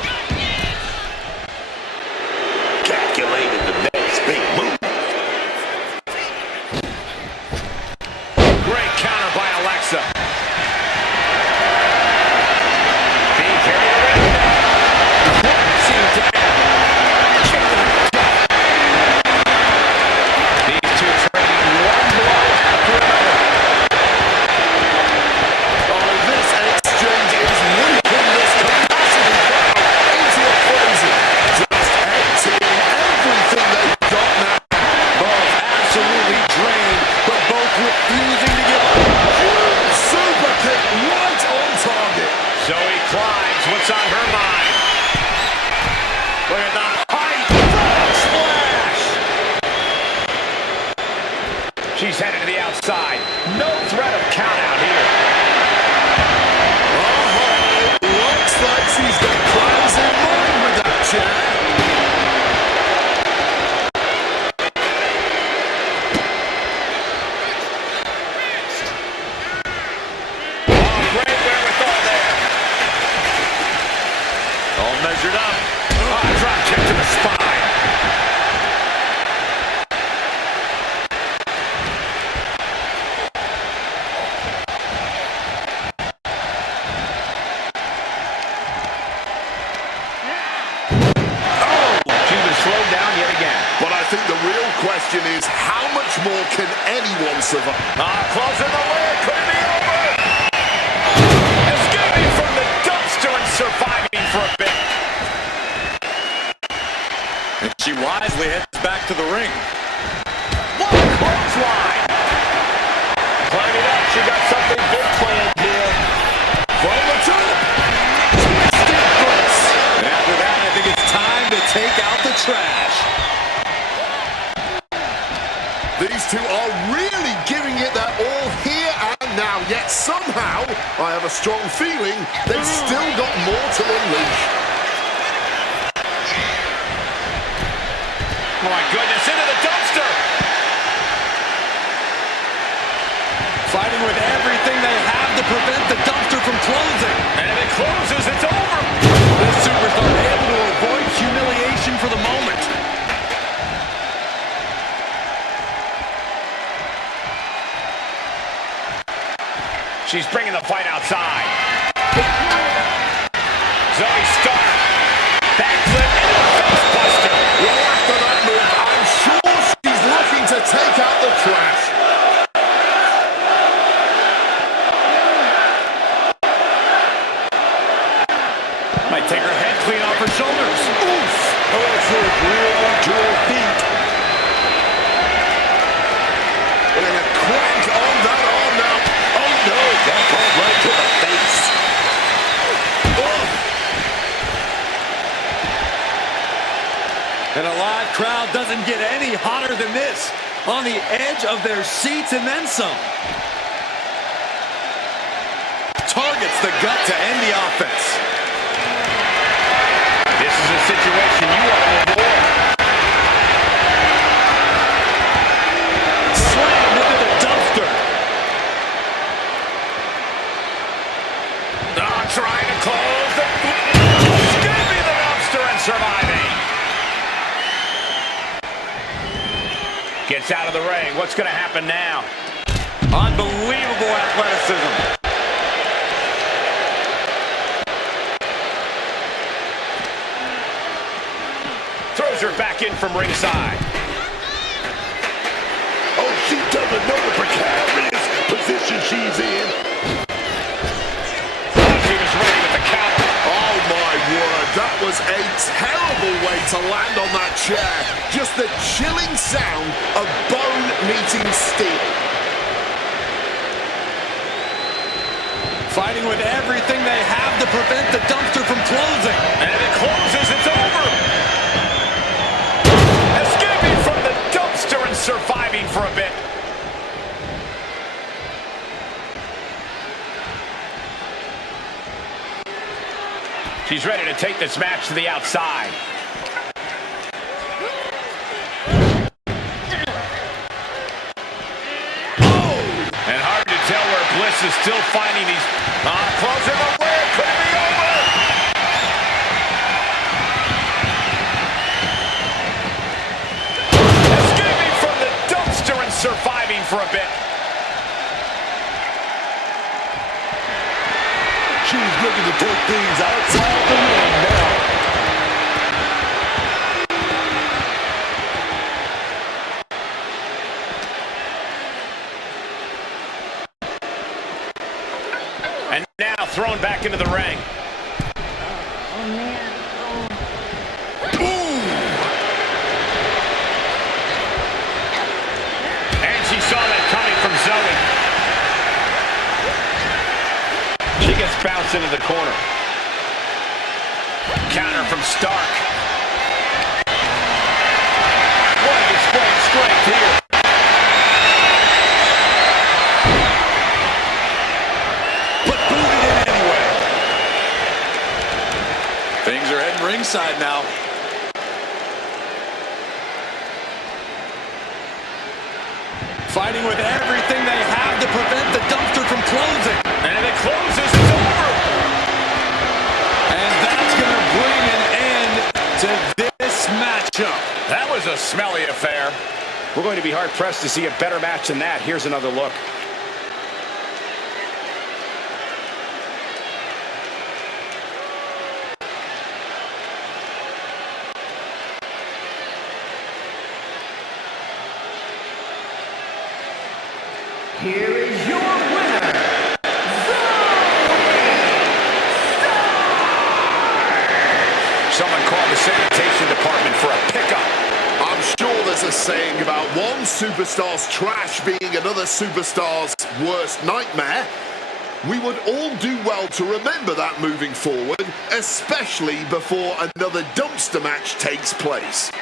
Calculated the next big move. Great counter by Alexa. Being carried away. Crashing down. Kick to the gut. These two trading one blow after another. Oh, this exchange is whipping this capacity crowd into a frenzy. Just emptying everything they've got now. Both absolutely drained, but both refusing to give up. Super kick right on target. Zoe climbs. What's on her mind? Look at the height. Splash. She's headed to the outside. No threat of count out here. Looks like she's got plans in mind with that chair. Great wherewithal there. All measured up. Drop kick to the spine. She's been slowed down yet again. But I think the real question is, how much more can anyone survive? Closing the lid. Could it be over? Escaping from the dumpster and somehow, I have a strong feeling they've still got more to unleash. Oh my goodness, into the dumpster! Fighting with everything they have to prevent the dumpster from closing. And it closes, it's over! This superstar able to avoid humiliation for the moment. She's bringing the fight outside. Zoe Stark. Backflip into a face buster. Well, after that move, I'm sure she's looking to take out the trash. Might take her head clean off her shoulders. Oof! Also really to her feet. And a crank on that arm now. Oh no, that got right to the face. Oh. And a live crowd doesn't get any hotter than this. On the edge of their seats and then some. Targets the gut to end the offense. This is a situation you want to avoid. Slammed into the dumpster. Trying to close the... Escaping the dumpster and surviving. Gets out of the ring. What's going to happen now? Unbelievable athleticism. Throws her back in from ringside. Oh, she doesn't know the precarious position she's in. She was ready with the counter. Oh my word, that was a terrible way to land on that chair. Just the chilling sound of bone meeting steel. Fighting with everything they have to prevent the dumpster from closing. And it closes, it's over. Escaping from the dumpster and surviving for a bit. She's ready to take this match to the outside. Oh! And hard to tell where Bliss is still finding these... closing the lid. Could it be over? Escaping from the dumpster and surviving for a bit. She's looking to take things outside the ring now. And now thrown back into the ring. And she saw that coming from Zoe. She gets bounced into the corner. Counter from Stark. What a display of strength here. But booted in anyway. Things are heading ringside now. Fighting with everything they have to prevent the dumpster from closing. And if it closes, it's over. And that's going to bring an end to this matchup. That was a smelly affair. We're going to be hard-pressed to see a better match than that. Here's another look. Here is your winner, Someone called the sanitation department for a pickup. I'm sure there's a saying about one superstar's trash being another superstar's worst nightmare. We would all do well to remember that moving forward, especially before another dumpster match takes place.